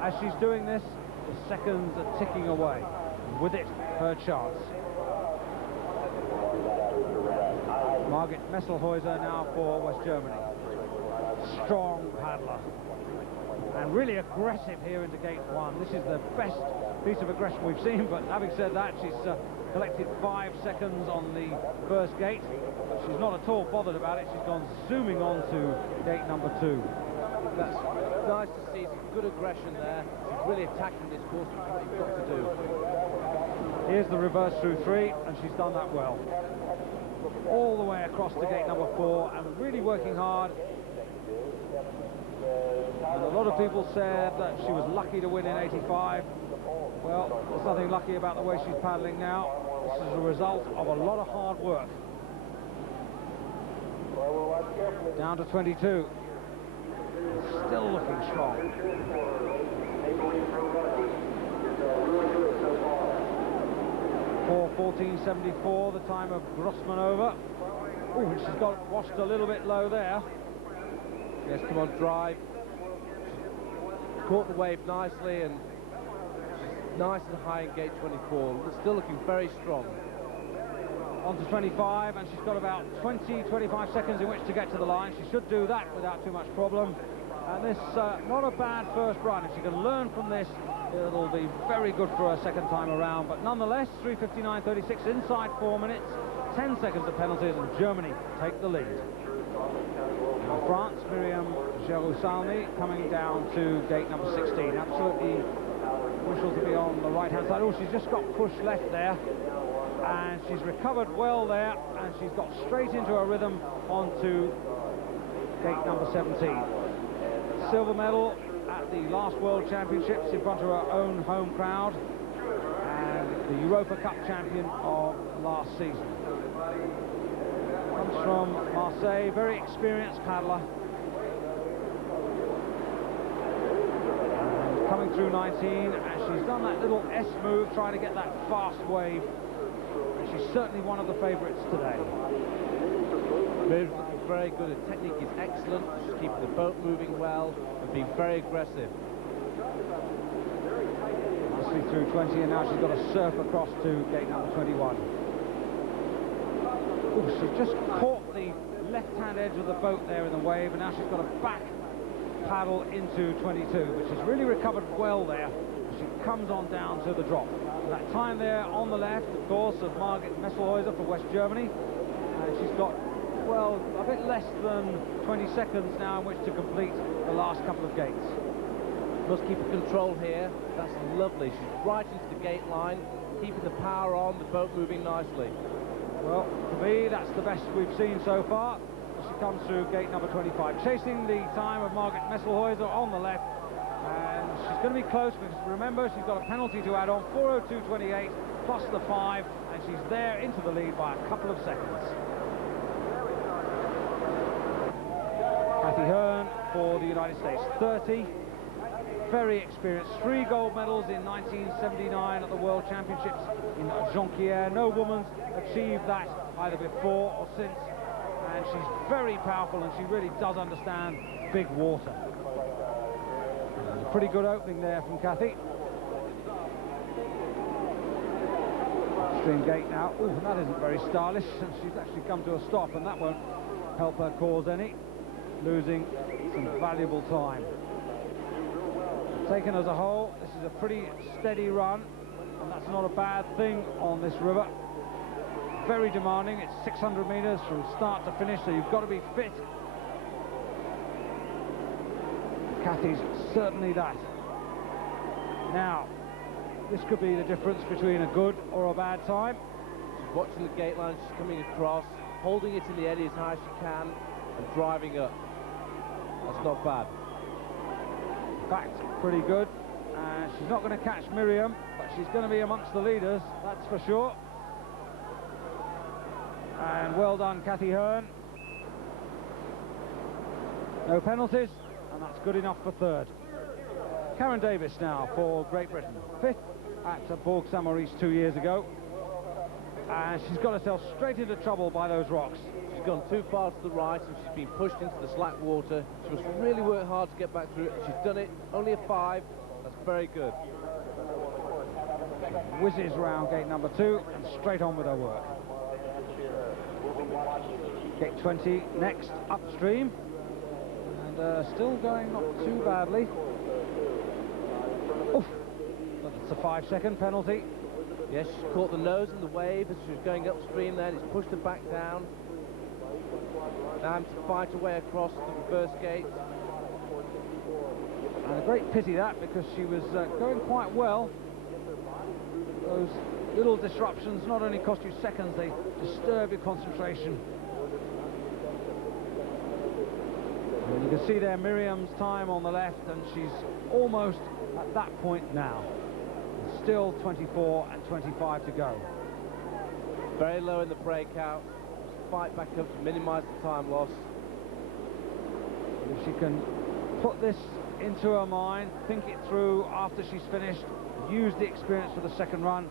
as she's doing this, the seconds are ticking away. And with it, her chance. Margit Messelhäuser now for West Germany. Strong paddler. And really aggressive here into gate 1. This is the best piece of aggression we've seen, but having said that, she's collected 5 seconds on the first gate. She's not at all bothered about it. She's gone zooming on to gate number 2. That's nice to see some good aggression there. She's really attacking this course, which is what you've got to do. Here's the reverse through 3, and she's done that well. All the way across to gate number 4, and really working hard. And a lot of people said that she was lucky to win in 85. Well, there's nothing lucky about the way she's paddling now. This is a result of a lot of hard work. Down to 22. Still looking strong. 4:14.74, the time of Grossmanova. Oh, and she's got washed a little bit low there. Yes, come on, drive. She's caught the wave nicely, and she's nice and high in gate 24. Still looking very strong. On to 25, and she's got about 20-25 seconds in which to get to the line. She should do that without too much problem. And this, not a bad first run. If she can learn from this, it'll be very good for her second time around. But nonetheless, 3:59.36 inside 4 minutes, 10 seconds of penalties, and Germany take the lead. Now France, Miriam Jerusalmi coming down to gate number 16. Absolutely crucial to be on the right-hand side. Oh, she's just got pushed left there. And she's recovered well there, and she's got straight into her rhythm onto gate number 17. Silver medal at the last World Championships in front of her own home crowd, and the Europa Cup champion of last season. Comes from Marseille, very experienced paddler. And coming through 19, and she's done that little S move, trying to get that fast wave. And she's certainly one of the favourites today. Miriam's looking very good. Her technique is excellent. She's keeping the boat moving well and being very aggressive. Nicely through 20, and now she's got to surf across to gate number 21. Oh, she's just caught the left-hand edge of the boat there in the wave, and now she's got a back paddle into 22, but she's really recovered well there. She comes on down to the drop. That time there on the left, of course, of Margit Messelhäuser for West Germany, and she's got, well, a bit less than 20 seconds now in which to complete the last couple of gates. Must keep control here. That's lovely. She's right into the gate line, keeping the power on, the boat moving nicely. Well, for me, that's the best we've seen so far. She comes through gate number 25, chasing the time of Margit Messelhäuser on the left, and she's going to be close because, remember, she's got a penalty to add on, 4:02.28 plus the 5, and she's there into the lead by a couple of seconds. Kathy Hearn for the United States, 30, very experienced, 3 gold medals in 1979 at the World Championships in Jonquière. No woman's achieved that either before or since, and she's very powerful, and she really does understand big water. A pretty good opening there from Kathy. Upstream gate now. Oh, that isn't very stylish, and she's actually come to a stop, and that won't help her cause any, losing some valuable time. Taken as a whole, this is a pretty steady run, and that's not a bad thing on this river. Very demanding. It's 600 metres from start to finish, so you've got to be fit. Kathy's certainly that. Now, this could be the difference between a good or a bad time. She's watching the gate line, she's coming across, holding it in the eddy as high as she can, and driving up. That's not bad. In fact, pretty good. She's not going to catch Miriam, but she's going to be amongst the leaders, that's for sure. And well done, Kathy Hearn. No penalties, and that's good enough for third. Karen Davis now for Great Britain, 5th at Bourg Saint-Maurice 2 years ago. And she's got herself straight into trouble by those rocks. She's gone too far to the right, and she's been pushed into the slack water. She must really work hard to get back through it, and she's done it. Only a 5. That's very good. Whizzes round gate number 2 and straight on with her work. Gate 20 next upstream, and still going not too badly. Oof, but it's a 5-second penalty. Yes, she's caught the nose in the wave as she was going upstream then. It's pushed her back down. Now to fight her way across the reverse gate. And a great pity that, because she was going quite well. Those little disruptions not only cost you seconds, they disturb your concentration. And you can see there Miriam's time on the left, and she's almost at that point now. Still 24 and 25 to go. Very low in the breakout. Fight back up to minimise the time loss. If she can put this into her mind, think it through after she's finished, use the experience for the second run,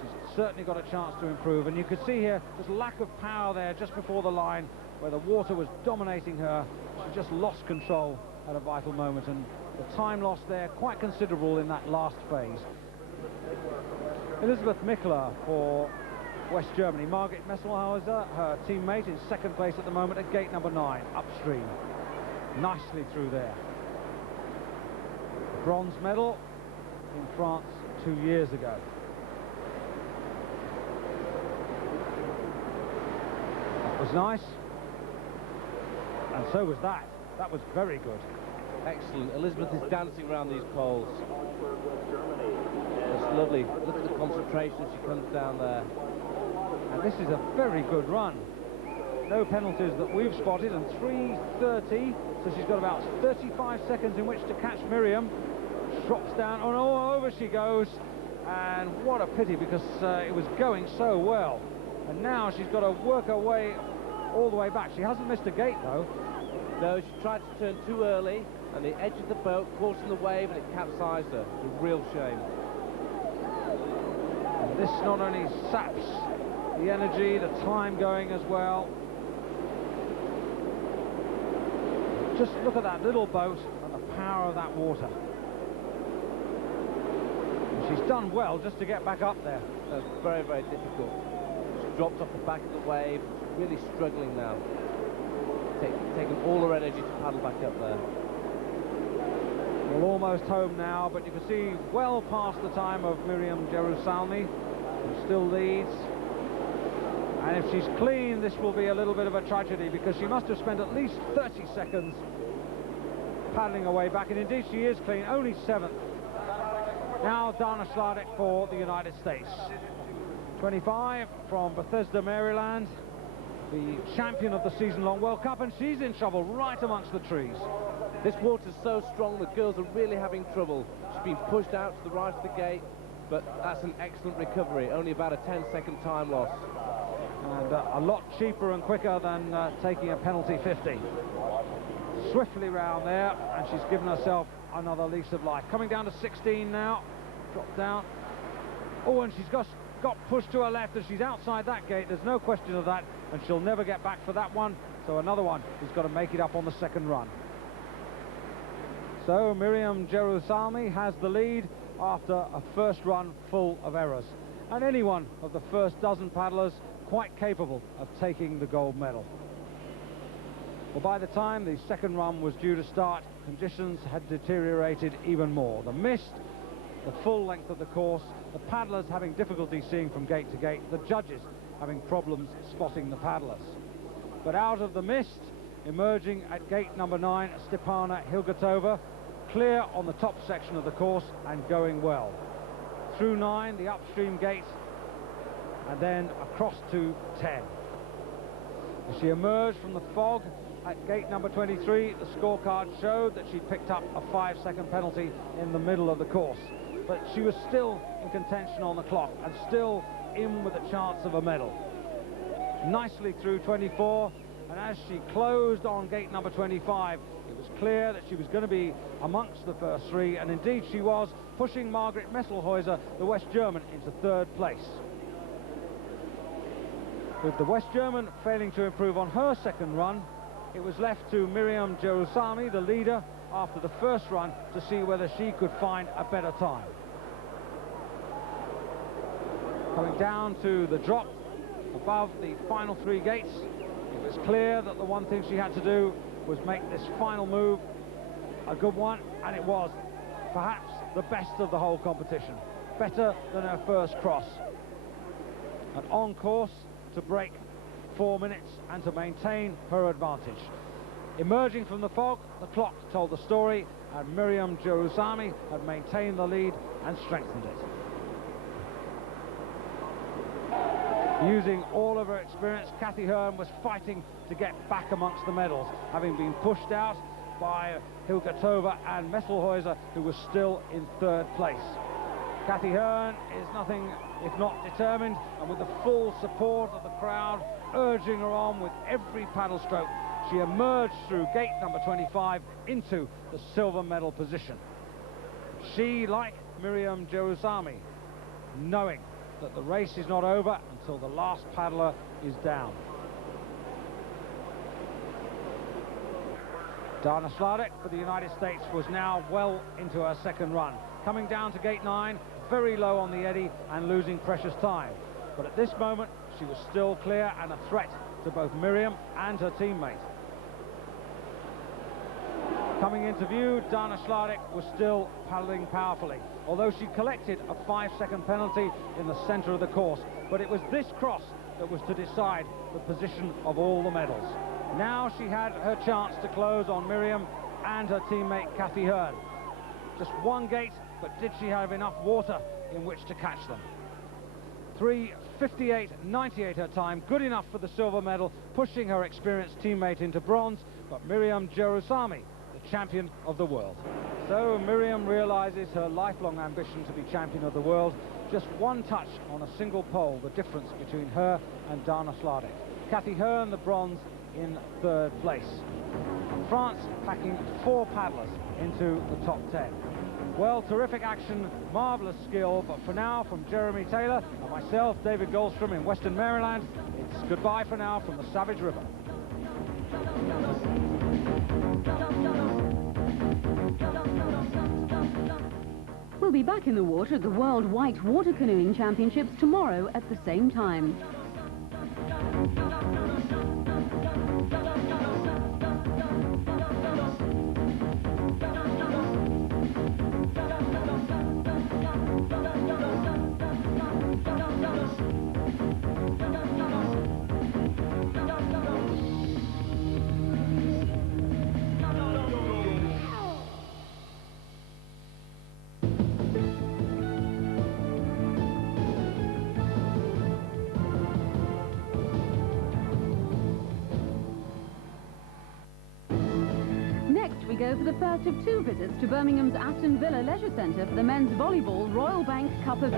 she's certainly got a chance to improve. And you could see here there's lack of power there just before the line, where the water was dominating her. She just lost control at a vital moment, and the time lost there quite considerable in that last phase. Elisabeth Michler for West Germany. Margit Messelhäuser, her teammate, in second place at the moment at gate number 9, upstream. Nicely through there. Bronze medal in France 2 years ago. That was nice. And so was that. That was very good. Excellent. Elisabeth is dancing around these poles. That's lovely. Look at the concentration as she comes down there. And this is a very good run. No penalties that we've spotted, and 3:30, so she's got about 35 seconds in which to catch Miriam. Drops down, oh no, over she goes. And what a pity, because it was going so well. And now she's got to work her way all the way back. She hasn't missed a gate, though. No, she tried to turn too early, and the edge of the boat caught in the wave, and it capsized her. It's a real shame. And this not only saps the energy, the time going as well. Just look at that little boat and the power of that water. And she's done well just to get back up there. That's very, very difficult. She dropped off the back of the wave, really struggling now. Taking all her energy to paddle back up there. We're almost home now, but you can see well past the time of Miriam Gerusalmi, who still leads. And if she's clean, this will be a little bit of a tragedy, because she must have spent at least 30 seconds paddling her way back, and indeed she is clean, only 7th. Now Dana Sladek for the United States. 25 from Bethesda, Maryland, the champion of the season-long World Cup, and she's in trouble right amongst the trees. This water's so strong, the girls are really having trouble. She's been pushed out to the right of the gate, but that's an excellent recovery, only about a 10-second time loss. And a lot cheaper and quicker than taking a penalty 50. Swiftly round there, and she's given herself another lease of life. Coming down to 16 now, dropped down. Oh, and she's got pushed to her left, and she's outside that gate. There's no question of that, and she'll never get back for that one. So another one who's got to make it up on the second run. So Miriam Gerusalmi has the lead after a first run full of errors. And any one of the first dozen paddlers quite capable of taking the gold medal. Well, by the time the second run was due to start, conditions had deteriorated even more. The mist, the full length of the course, the paddlers having difficulty seeing from gate to gate, the judges having problems spotting the paddlers. But out of the mist, emerging at gate number 9, Stepana Hilgertova, clear on the top section of the course and going well. Through 9, the upstream gate, and then across to 10. As she emerged from the fog at gate number 23, the scorecard showed that she picked up a 5-second penalty in the middle of the course. But she was still in contention on the clock and still in with a chance of a medal. Nicely through 24, and as she closed on gate number 25, it was clear that she was going to be amongst the first 3, and indeed she was, pushing Margret Messelhäuser, the West German, into 3rd place. With the West German failing to improve on her second run, it was left to Miriam Gerusalmi, the leader, after the first run, to see whether she could find a better time. Coming down to the drop above the final 3 gates, it was clear that the one thing she had to do was make this final move a good one, and it was perhaps the best of the whole competition. Better than her first cross. And on course to break 4 minutes and to maintain her advantage. Emerging from the fog, the clock told the story, and Miriam Gerusalmi had maintained the lead and strengthened it. Using all of her experience, Kathy Hearn was fighting to get back amongst the medals, having been pushed out by Hilgertova and Messelhäuser, who was still in 3rd place. Kathy Hearn is nothing if not determined, and with the full support of the crowd urging her on with every paddle stroke, she emerged through gate number 25 into the silver medal position. She, like Miriam Gerusalmi, knowing that the race is not over until the last paddler is down. Dana Sladek for the United States was now well into her second run. Coming down to gate 9, very low on the eddy and losing precious time. But at this moment, she was still clear and a threat to both Miriam and her teammate. Coming into view, Dana Sladek was still paddling powerfully, although she collected a 5-second penalty in the centre of the course. But it was this cross that was to decide the position of all the medals. Now she had her chance to close on Miriam and her teammate Kathy Hearn. Just 1 gate, but did she have enough water in which to catch them? 3:58.98 her time, good enough for the silver medal, pushing her experienced teammate into bronze, but Miriam Gerusalmi, the champion of the world. So Miriam realizes her lifelong ambition to be champion of the world. Just one touch on a single pole, the difference between her and Dana Sladek. Kathy Hearn, the bronze, in third place. France packing 4 paddlers into the top 10. Well, terrific action, marvellous skill, but for now, from Jeremy Taylor and myself, David Goldstrom in Western Maryland, it's goodbye for now from the Savage River. We'll be back in the water at the World White Water Canoeing Championships tomorrow at the same time. We go for the first of 2 visits to Birmingham's Aston Villa Leisure Centre for the men's volleyball Royal Bank Cup of...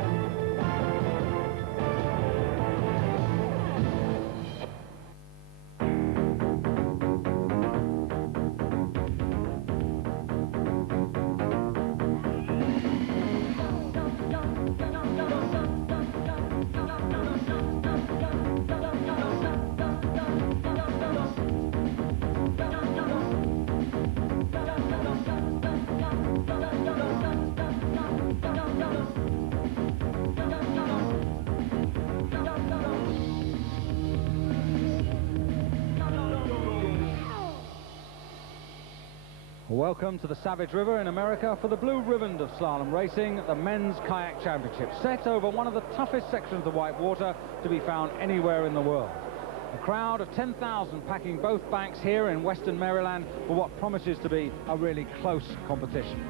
Welcome to the Savage River in America for the blue ribbon of slalom racing, the Men's Kayak Championship, set over one of the toughest sections of white water to be found anywhere in the world. A crowd of 10,000 packing both banks here in Western Maryland for what promises to be a really close competition.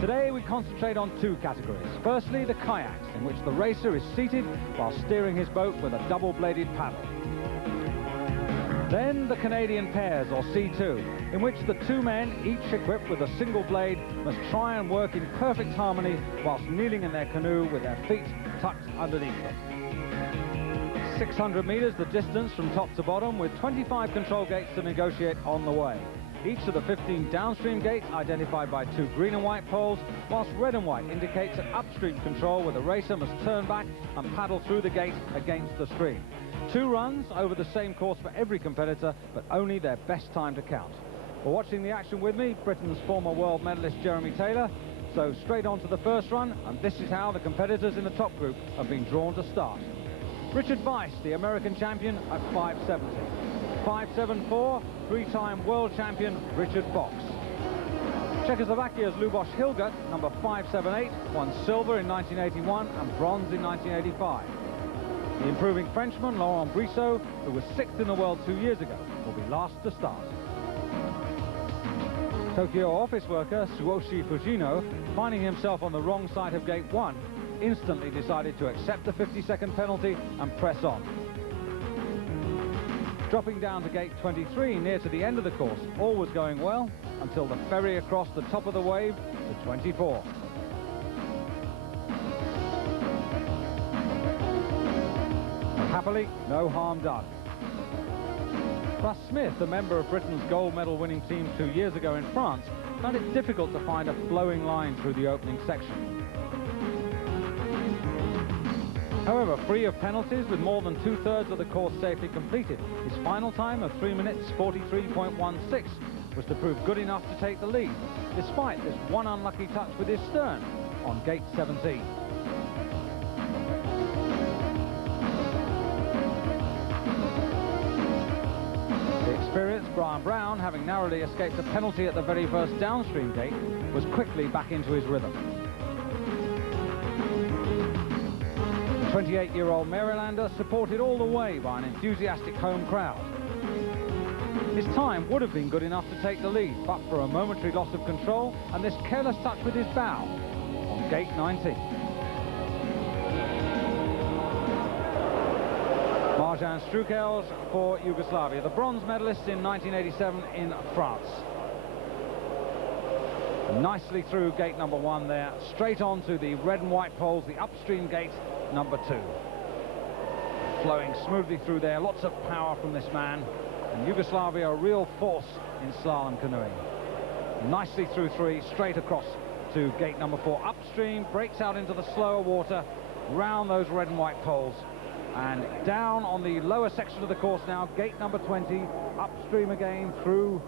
Today we concentrate on 2 categories. Firstly, the kayaks, in which the racer is seated while steering his boat with a double-bladed paddle. Then the Canadian pairs, or C2, in which the 2 men, each equipped with a single blade, must try and work in perfect harmony whilst kneeling in their canoe with their feet tucked underneath them. 600 meters the distance from top to bottom, with 25 control gates to negotiate on the way. Each of the 15 downstream gates identified by 2 green and white poles, whilst red and white indicates an upstream control where the racer must turn back and paddle through the gate against the stream. 2 runs over the same course for every competitor, but only their best time to count. For watching the action with me, Britain's former world medalist Jeremy Taylor. So straight on to the first run, and this is how the competitors in the top group have been drawn to start. Richard Weiss, the American champion, at 5.70. 5.74, 3-time world champion Richard Fox. Czechoslovakia's Luboš Hilgert, number 5.78, won silver in 1981 and bronze in 1985. The improving Frenchman, Laurent Brissot, who was 6th in the world 2 years ago, will be last to start. Tokyo office worker Tsuyoshi Fujino, finding himself on the wrong side of gate 1, instantly decided to accept the 50-second penalty and press on. Dropping down to gate 23 near to the end of the course, all was going well until the ferry across the top of the wave to 24. Happily, no harm done. Russ Smith, a member of Britain's gold medal winning team 2 years ago in France, found it difficult to find a flowing line through the opening section. However, free of penalties with more than 2/3 of the course safely completed, his final time of 3 minutes 43.16 was to prove good enough to take the lead, despite this one unlucky touch with his stern on gate 17. Experienced Brian Brown, having narrowly escaped a penalty at the very first downstream gate, was quickly back into his rhythm. The 28-year-old Marylander supported all the way by an enthusiastic home crowd. His time would have been good enough to take the lead, but for a momentary loss of control and this careless touch with his bow on gate 19. Marjan Strukels for Yugoslavia, the bronze medalist in 1987 in France. Nicely through gate number 1 there, straight on to the red and white poles, the upstream gate number 2. Flowing smoothly through there, lots of power from this man. And Yugoslavia, a real force in slalom canoeing. Nicely through 3, straight across to gate number 4. Upstream, breaks out into the slower water, round those red and white poles. And down on the lower section of the course now, gate number 20, upstream again through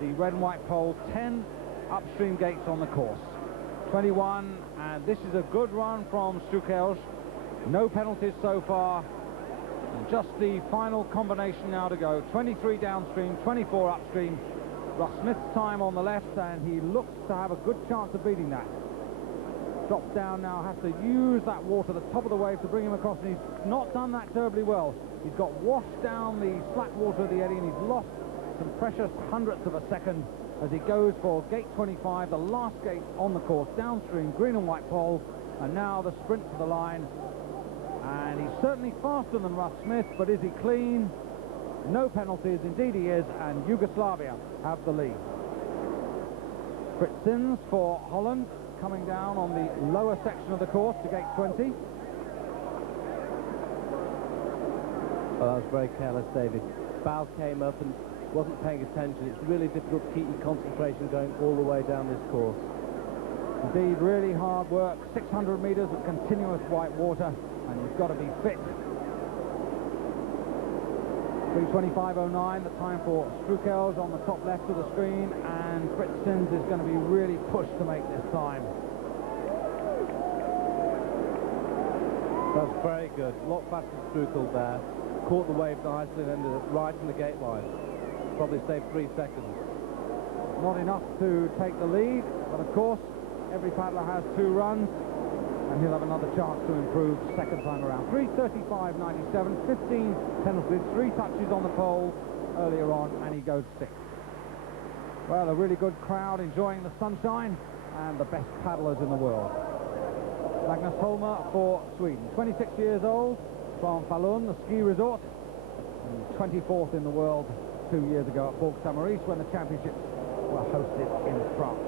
the red and white pole. 10 upstream gates on the course. 21, and this is a good run from Strukelj. No penalties so far. And just the final combination now to go. 23 downstream, 24 upstream. Russ Smith's time on the left, and he looks to have a good chance of beating that. Drops down now, has to use that water, the top of the wave, to bring him across, and he's not done that terribly well. He's got washed down the slack water of the eddy, and he's lost some precious hundredths of a second as he goes for gate 25, the last gate on the course, downstream, green and white pole, and now the sprint to the line. And he's certainly faster than Russ Smith, but is he clean? No penalties, indeed he is, and Yugoslavia have the lead. Fritsins for Holland, coming down on the lower section of the course to gate 20. Well, that was very careless, David. Bow came up and wasn't paying attention. It's really difficult to keep your concentration going all the way down this course. Indeed, really hard work. 600 metres of continuous white water, and you've got to be fit. 3:25.09, the time for Strukelj on the top left of the screen, and Fritsins is going to be really pushed to make this time. That's very good. A lot faster than Strukelj there. Caught the wave nicely and ended up right in the gate line. Probably saved 3 seconds. Not enough to take the lead, but of course, every paddler has 2 runs, and he'll have another chance to improve second time around. 3:35.97, 15 penalties, 3 touches on the pole earlier on, and he goes 6th. Well, a really good crowd enjoying the sunshine, and the best paddlers in the world. Magnus Holmer for Sweden, 26 years old, from Falun, the ski resort, and 24th in the world 2 years ago at Bourg Saint-Maurice when the championships were hosted in France.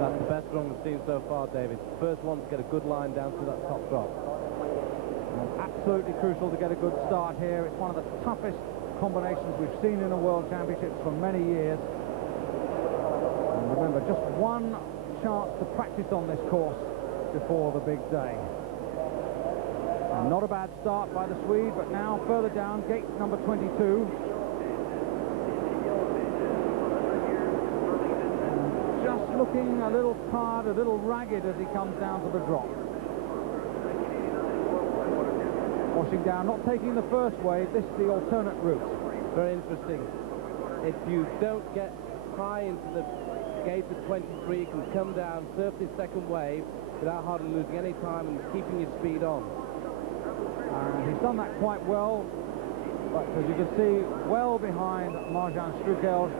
That's the best run we've seen so far, David. First one to get a good line down to that top drop. And absolutely crucial to get a good start here. It's one of the toughest combinations we've seen in a World Championships for many years. And remember, just one chance to practice on this course before the big day. And not a bad start by the Swede, but now further down, gate number 22. Just looking a little tired, a little ragged as he comes down to the drop. Washing down, not taking the first wave, this is the alternate route. Very interesting. If you don't get high into the gate of 23, you can come down, surf this second wave without hardly losing any time and keeping your speed on. And he's done that quite well, but as you can see, well behind Marjan Strukelj,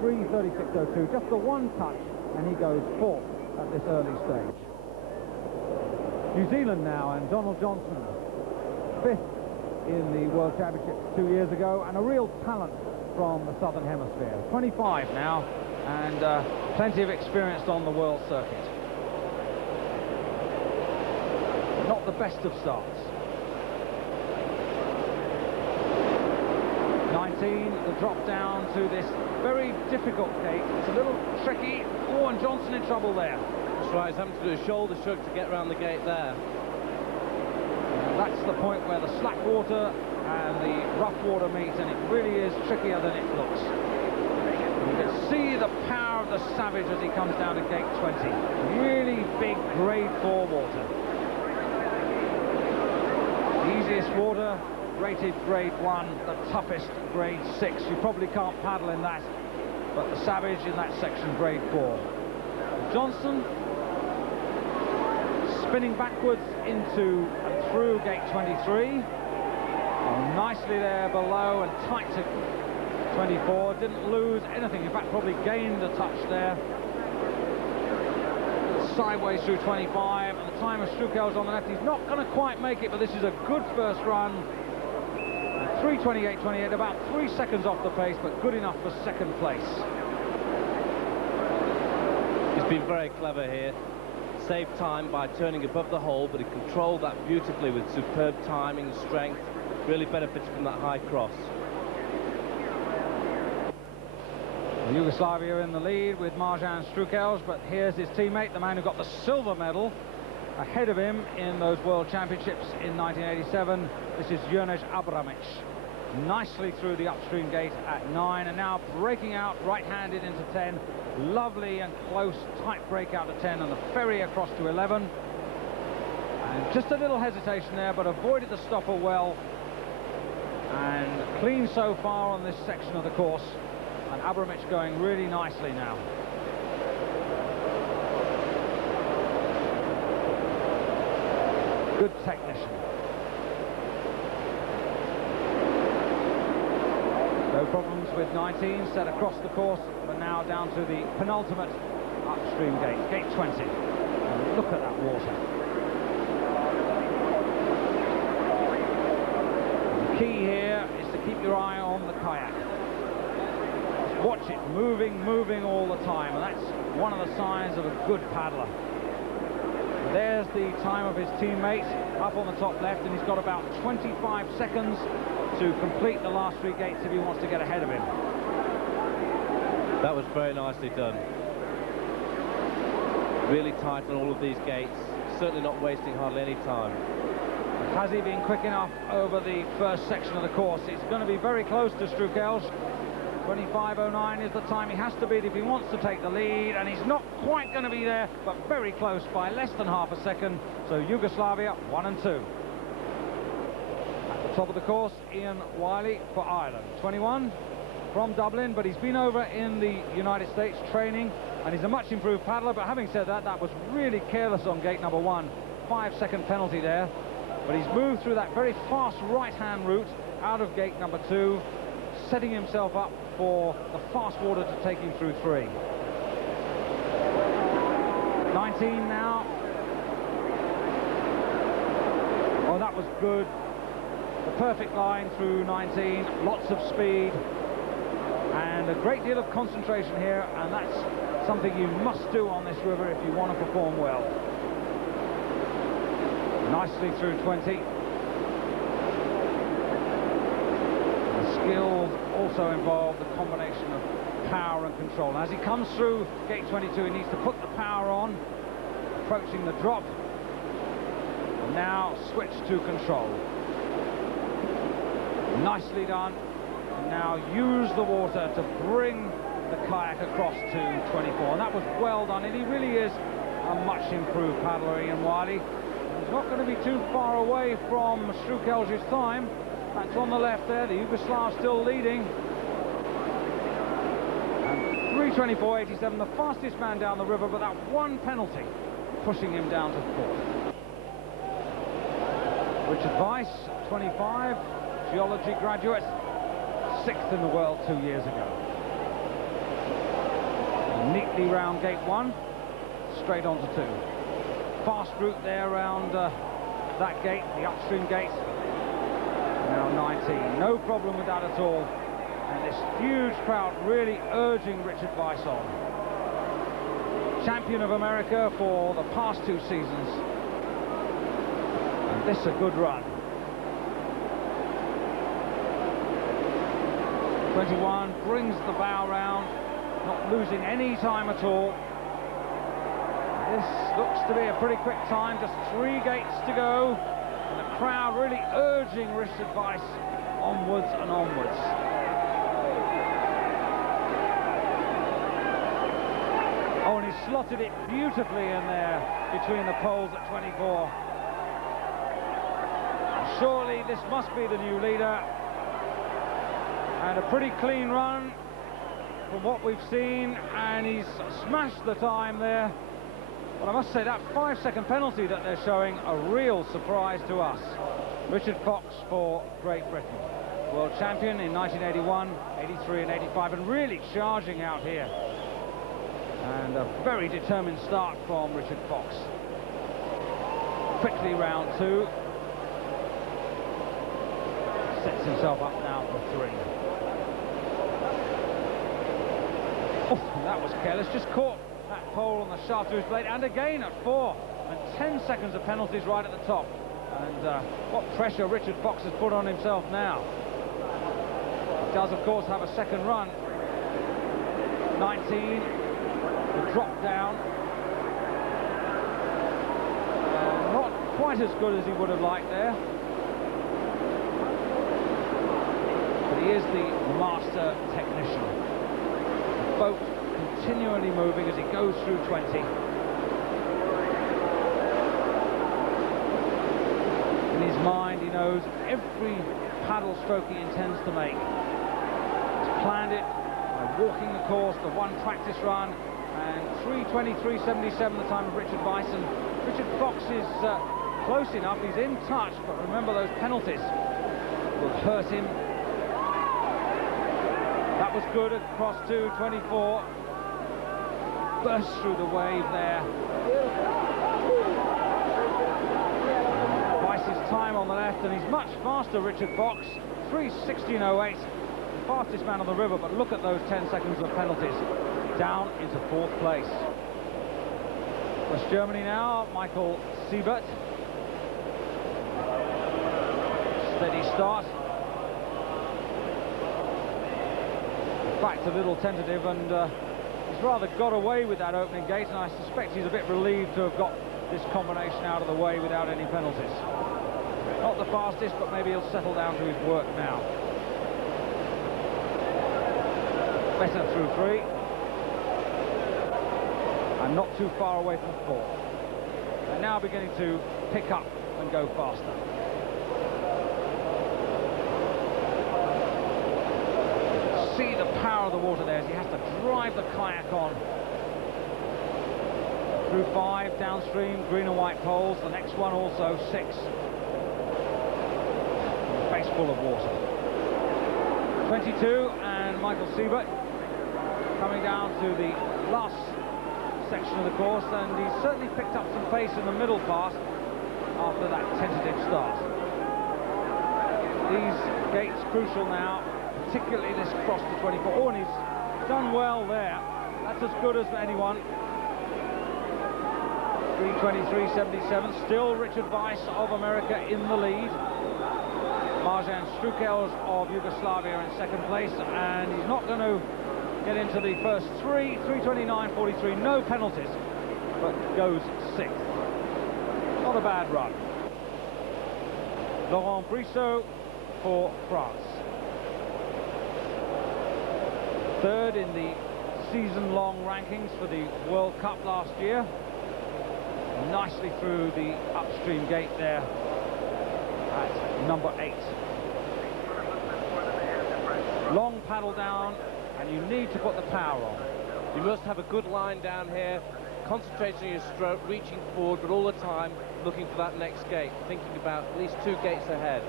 3:36.02, just the one touch, and he goes 4th at this early stage. New Zealand now, and Donald Johnson, 5th in the World Championships 2 years ago, and a real talent from the Southern Hemisphere. 25 now, and plenty of experience on the world circuit. Not the best of starts. 19, the drop down to this very difficult gate. It's a little tricky. Oh, and Johnson in trouble there. That's right, he's having to do a shoulder shrug to get around the gate there. And that's the point where the slack water and the rough water meet, and it really is trickier than it looks. You can see the power of the Savage as he comes down to gate 20. Really big grade 4 water. The easiest water, rated grade 1, the toughest grade 6. You probably can't paddle in that, but the Savage in that section, grade 4. Johnson spinning backwards into and through gate 23. And nicely there below and tight to 24. Didn't lose anything, in fact probably gained a touch there. Sideways through 25, and the time of Strukelj on the left. He's not going to quite make it, but this is a good first run. 3:28.28, about 3 seconds off the pace, but good enough for second place. been very clever here. Saved time by turning above the hole, but he controlled that beautifully with superb timing and strength. Really benefited from that high cross. Yugoslavia in the lead with Marjan Strukels, but here's his teammate, the man who got the silver medal, ahead of him in those World Championships in 1987. This is Jurnej Abramic. Nicely through the upstream gate at 9, and now breaking out right-handed into 10. Lovely and close, tight break out to 10, and the ferry across to 11. And just a little hesitation there, but avoided the stopper well. And clean so far on this section of the course. And Abramic going really nicely now. Good technician. No problems with 19, set across the course, but now down to the penultimate upstream gate, gate 20. And look at that water. The key here is to keep your eye on the kayak. Just watch it moving all the time, and that's one of the signs of a good paddler. There's the time of his teammate up on the top left, and he's got about 25 seconds to complete the last 3 gates if he wants to get ahead of him. That was very nicely done. Really tight on all of these gates, certainly not wasting hardly any time. Has he been quick enough over the first section of the course? It's going to be very close to Strukels. 25:09 is the time he has to beat if he wants to take the lead, and he's not quite going to be there, but very close by less than half a second. So Yugoslavia 1 and 2. At the top of the course, Ian Wiley for Ireland. 21 from Dublin, but he's been over in the United States training, and he's a much improved paddler. But having said that, that was really careless on gate number 1. 5-second penalty there. But he's moved through that very fast right-hand route out of gate number 2, setting himself up for the fast water to take him through 3. 19 now. Oh, that was good. The perfect line through 19, lots of speed, and a great deal of concentration here, and that's something you must do on this river if you want to perform well. Nicely through 20. The skills also involve the combination of power and control. And as he comes through gate 22, he needs to put the power on, approaching the drop, and now switch to control. Nicely done. And now use the water to bring the kayak across to 24. And that was well done, and he really is a much improved paddler, Ian Wiley. He's not going to be too far away from Strukels' time. That's on the left there, the Yugoslav still leading. And 3:24.87, the fastest man down the river, but that one penalty pushing him down to 4th. Richard Weiss, 25, geology graduate, 6th in the world 2 years ago. And neatly round gate 1, straight on to 2. Fast route there around that gate, the upstream gate. Now 19, no problem with that at all. And this huge crowd really urging Richard Weiss on. Champion of America for the past 2 seasons. And this a good run. 21 brings the bow round, not losing any time at all. This looks to be a pretty quick time, just 3 gates to go. And the crowd really urging Richard Weiss onwards and onwards. Oh, and he slotted it beautifully in there between the poles at 24. Surely this must be the new leader. And a pretty clean run from what we've seen, and he's smashed the time there. But I must say, that 5-second penalty that they're showing, a real surprise to us. Richard Fox for Great Britain. World champion in 1981, 83 and 85, and really charging out here. And a very determined start from Richard Fox. Quickly round 2. Sets himself up now for 3. Oh, that was careless, just caught that pole on the shaft of his blade, and again at 4, and 10 seconds of penalties right at the top. And what pressure Richard Fox has put on himself now. He does, of course, have a second run. 19, the drop down. Not quite as good as he would have liked there. But he is the master technician. The boat continually moving as he goes through 20. In his mind, he knows every paddle stroke he intends to make. He's planned it by walking the course, the one practice run, and 3:23.77 the time of Richard Weiss. And Richard Fox is close enough, he's in touch, but remember those penalties will hurt him. That was good across 2:24. Burst through the wave there. Weiss's time on the left, and he's much faster, Richard Fox. 3:16.08, the fastest man on the river, but look at those 10 seconds of penalties. Down into 4th place. West Germany now, Michael Siebert. Steady start. In fact, a little tentative, and he's rather got away with that opening gate, and I suspect he's a bit relieved to have got this combination out of the way without any penalties. Not the fastest, but maybe he'll settle down to his work now. Better through 3. And not too far away from 4. And now beginning to pick up and go faster. See the power of the water there as he has to drive the kayak on. Through 5, downstream, green and white poles. The next one also 6. Face full of water. 22, and Michael Siebert coming down to the last section of the course, and he's certainly picked up some pace in the middle part after that tentative start. These gates crucial now, particularly this cross to 24. Oh, and he's done well there. That's as good as anyone. 3:23.77. Still Richard Weiss of America in the lead. Marjan Strukels of Yugoslavia in 2nd place, and he's not going to get into the first 3. 3:29.43. No penalties, but goes 6th. Not a bad run. Laurent Brissot for France. 3rd in the season-long rankings for the World Cup last year. Nicely through the upstream gate there at number 8. Long paddle down, and you need to put the power on. You must have a good line down here, concentrating on your stroke, reaching forward, but all the time looking for that next gate, thinking about at least 2 gates ahead.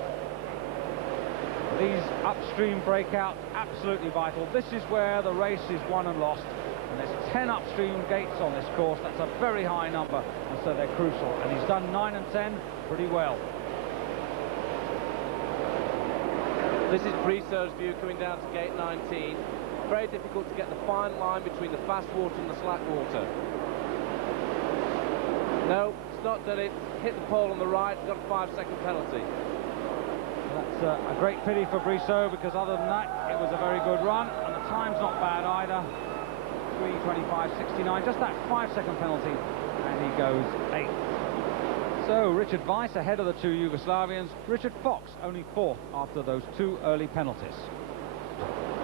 These upstream breakouts, absolutely vital. This is where the race is won and lost. And there's 10 upstream gates on this course. That's a very high number, and so they're crucial. And he's done 9 and 10 pretty well. This is Brissot's view coming down to gate 19. Very difficult to get the fine line between the fast water and the slack water. No, it's not done it. Hit the pole on the right, got a 5-second penalty. That's a great pity for Brissot, because other than that, it was a very good run, and the time's not bad either. 3:25.69, just that 5-second penalty, and he goes 8th. So Richard Weiss ahead of the 2 Yugoslavians. Richard Fox only 4th after those 2 early penalties.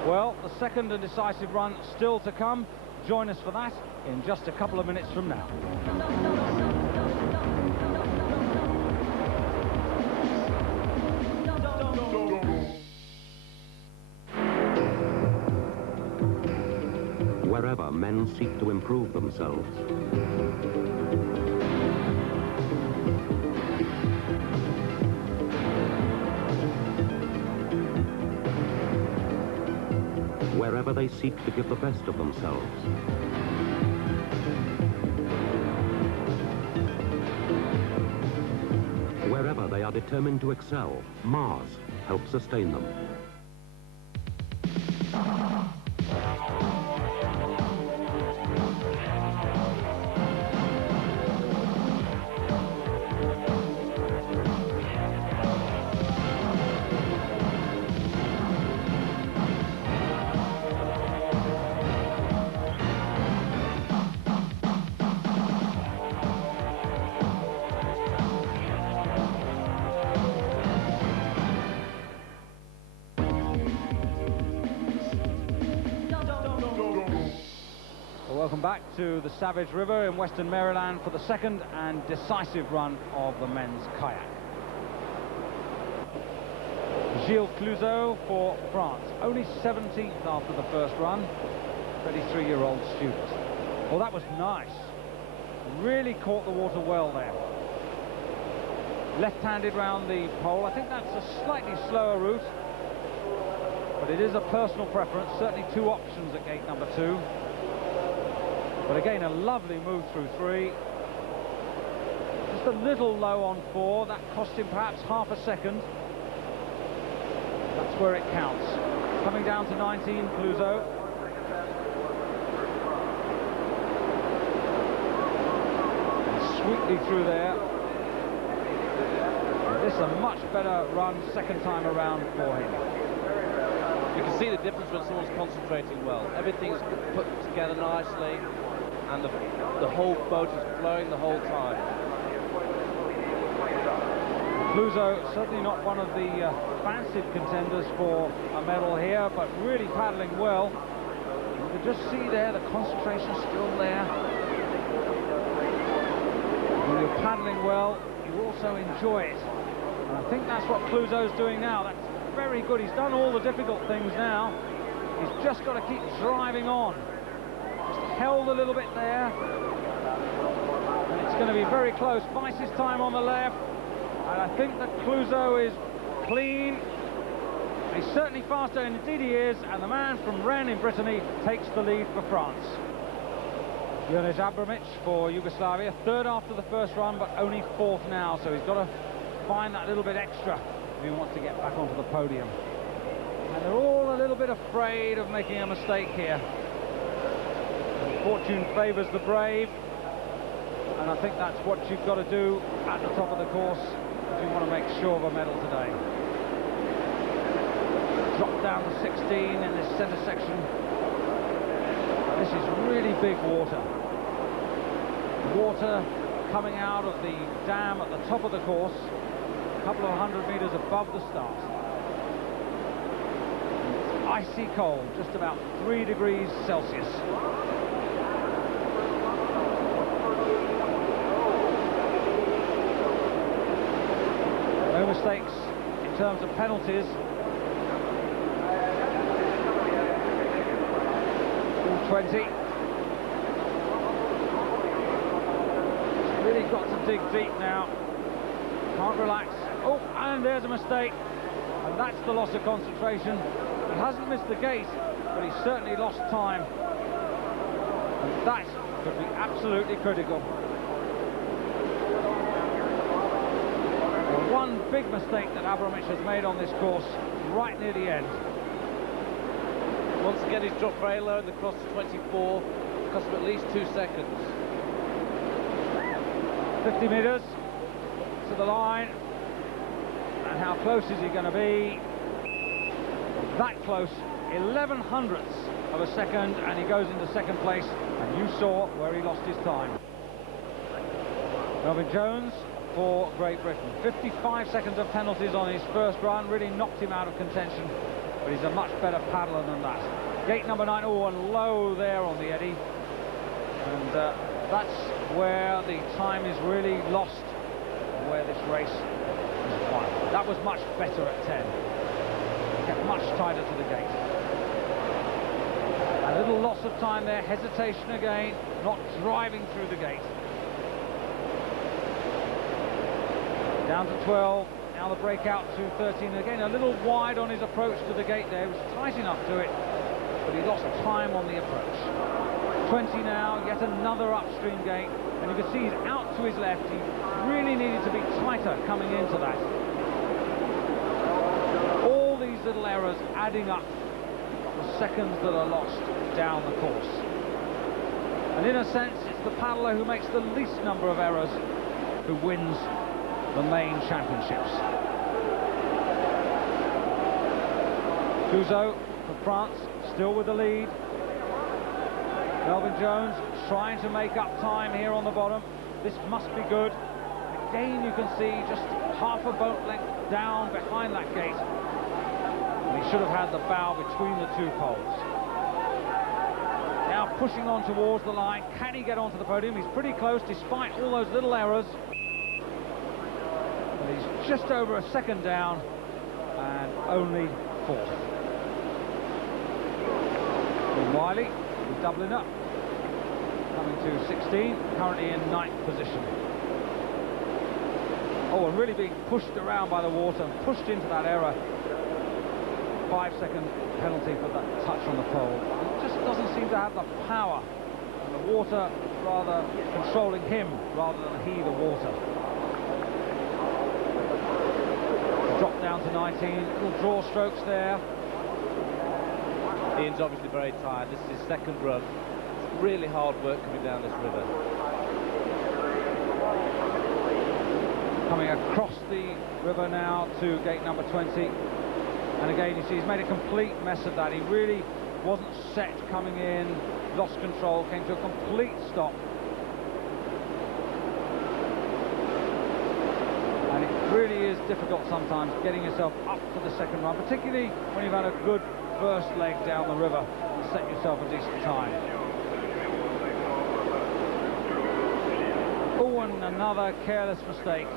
Well, the second and decisive run still to come. Join us for that in just a couple of minutes from now. Wherever men seek to improve themselves, wherever they seek to give the best of themselves, wherever they are determined to excel, Mars helps sustain them. Welcome back to the Savage River in western Maryland for the second and decisive run of the men's kayak. Gilles Clouzot for France, only 17th after the first run, 33-year-old student. Well, that was nice. Really caught the water well there. Left-handed round the pole. I think that's a slightly slower route, but it is a personal preference. Certainly two options at gate number 2. But again, a lovely move through 3. Just a little low on 4. That cost him perhaps half a second. That's where it counts. Coming down to 19, Clouzot. Sweetly through there. This is a much better run second time around for him. You can see the difference when someone's concentrating well. Everything's put together nicely, and the whole boat is flowing the whole time. Clouzot certainly not one of the fancied contenders for a medal here, but really paddling well. You can just see there the concentration still there. When you're paddling well, you also enjoy it. And I think that's what Clouzot's doing now. That's very good. He's done all the difficult things now. He's just got to keep driving on. Just held a little bit there. And it's going to be very close. Weiss's time on the left. And I think that Clouzot is clean. He's certainly faster, and indeed he is. And the man from Rennes in Brittany takes the lead for France. Jonas Abramovic for Yugoslavia, third after the first run, but only fourth now. So he's got to find that little bit extra if he wants to get back onto the podium. And they're all a little bit afraid of making a mistake here. Fortune favours the brave. And I think that's what you've got to do at the top of the course if you want to make sure of a medal today. Drop down to 16 in this centre section. This is really big water. Water coming out of the dam at the top of the course, a couple of 100 metres above the start. It's icy cold, just about 3 degrees Celsius. No mistakes in terms of penalties. 20. Really got to dig deep now. Can't relax. Oh, and there's a mistake. And that's the loss of concentration. He hasn't missed the gate, but he's certainly lost time. And that could be absolutely critical. Well, one big mistake that Abramovic has made on this course, right near the end. Once again, he's dropped very low in the cross to 24. It cost him at least 2 seconds. 50 metres to the line. And how close is he going to be? That close. 11 hundredths of a second, and he goes into second place. And you saw where he lost his time. Melvyn Jones for Great Britain. 55 seconds of penalties on his first run. Really knocked him out of contention. But he's a much better paddler than that. Gate number 9, oh, and low there on the eddy. And that's where the time is really lost, where this race is won. That was much better at 10. Kept much tighter to the gate. A little loss of time there, hesitation again, not driving through the gate. Down to 12. Now the breakout to 13. Again, a little wide on his approach to the gate there. He was tight enough to it, but he lost time on the approach. 20 now, yet another upstream gate. And you can see he's out to his left. He really needed to be tighter coming into that. All these little errors adding up the seconds that are lost down the course. And in a sense, it's the paddler who makes the least number of errors who wins the main championships. Clouzot for France, still with the lead. Melvyn Jones trying to make up time here on the bottom. This must be good. Again, you can see just half a boat length down behind that gate. And he should have had the bow between the two poles. Now pushing on towards the line. Can he get onto the podium? He's pretty close despite all those little errors. But he's just over a second down and only fourth. And Wiley is doubling up, coming to 16, currently in 9th position. Oh, and really being pushed around by the water, pushed into that error. 5-second penalty for that touch on the pole. He just doesn't seem to have the power, and the water rather controlling him rather than he the water. Drop down to 19, little draw strokes there. Ian's obviously very tired. This is his second run. It's really hard work coming down this river. Coming across the river now to gate number 20. And again, you see, he's made a complete mess of that. He really wasn't set coming in, lost control, came to a complete stop. And it really is difficult sometimes getting yourself up for the second run, particularly when you've had a good first leg down the river and set yourself a decent time. Oh, and another careless mistake.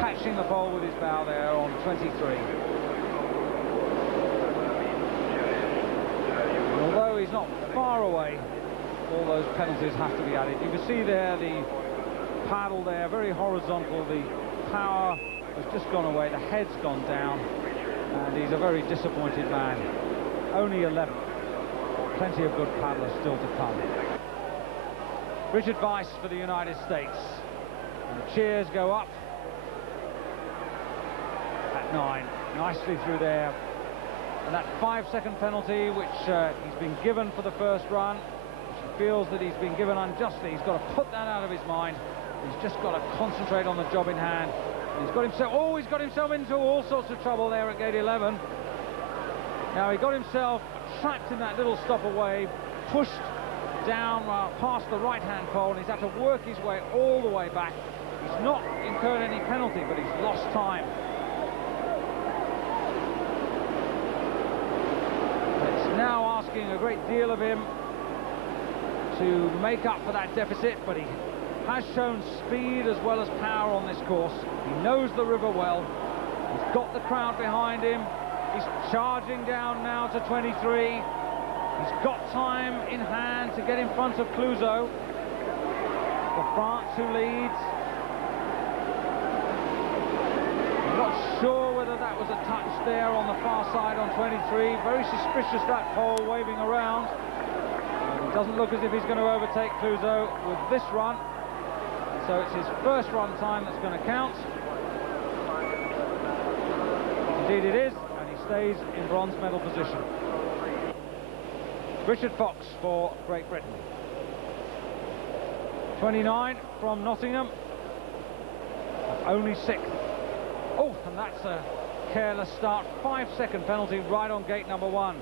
Catching the pole with his bow there on 23. And although he's not far away, all those penalties have to be added. You can see there the paddle there, very horizontal. The power has just gone away, the head's gone down, and he's a very disappointed man. Only 11th. Plenty of good paddlers still to come. Richard Weiss for the United States. And the cheers go up. At 9, nicely through there. And that 5-second penalty, which he's been given for the first run, which he feels that he's been given unjustly, he's got to put that out of his mind. He's just got to concentrate on the job in hand. And he's got himself into all sorts of trouble there at gate 11. Now he got himself trapped in that little stop away, pushed down past the right-hand pole, and he's had to work his way all the way back. He's not incurred any penalty, but he's lost time. It's now asking a great deal of him to make up for that deficit, but he has shown speed as well as power on this course. He knows the river well. He's got the crowd behind him. He's charging down now to 23. He's got time in hand to get in front of Clouzot for France, who leads. I'm not sure whether that was a touch there on the far side on 23. Very suspicious, that pole waving around. And it doesn't look as if he's going to overtake Clouzot with this run. So it's his first run time that's going to count. Indeed it is, and he stays in bronze medal position. Richard Fox for Great Britain. 29 from Nottingham. Only 6th. Oh, and that's a careless start. 5-second penalty right on gate number 1.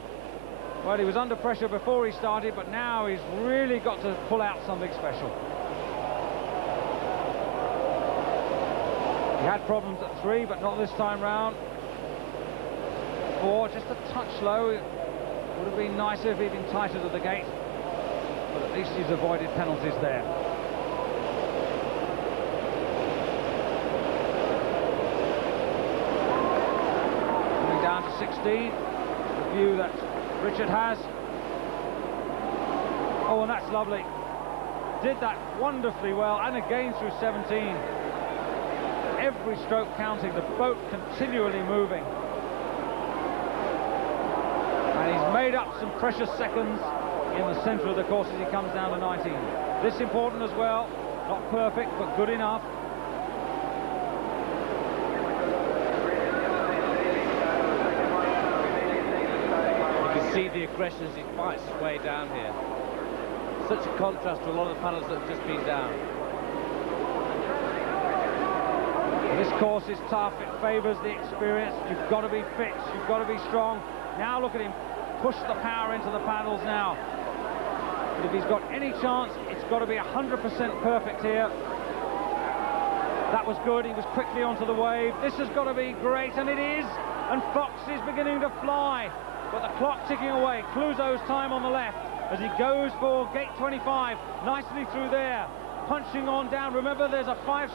Well, he was under pressure before he started, but now he's really got to pull out something special. He had problems at 3, but not this time round. 4, just a touch low. It would have been nicer if he'd been tighter to the gate, but at least he's avoided penalties there. Coming down to 16, the view that Richard has. Oh, and that's lovely. Did that wonderfully well, and again through 17. Every stroke counting, the boat continually moving. And he's made up some precious seconds in the centre of the course as he comes down to 19. This important as well, not perfect, but good enough. You can see the aggression as he fights his way down here. Such a contrast to a lot of the paddlers that have just been down. This course is tough, it favours the experience. You've got to be fit, you've got to be strong. Now look at him, push the power into the paddles now. But if he's got any chance, it's got to be 100% perfect here. That was good, he was quickly onto the wave. This has got to be great, and it is. And Fox is beginning to fly. But the clock ticking away. Clouzot's time on the left. as he goes for gate 25, nicely through there, punching on down. Remember, there's a 5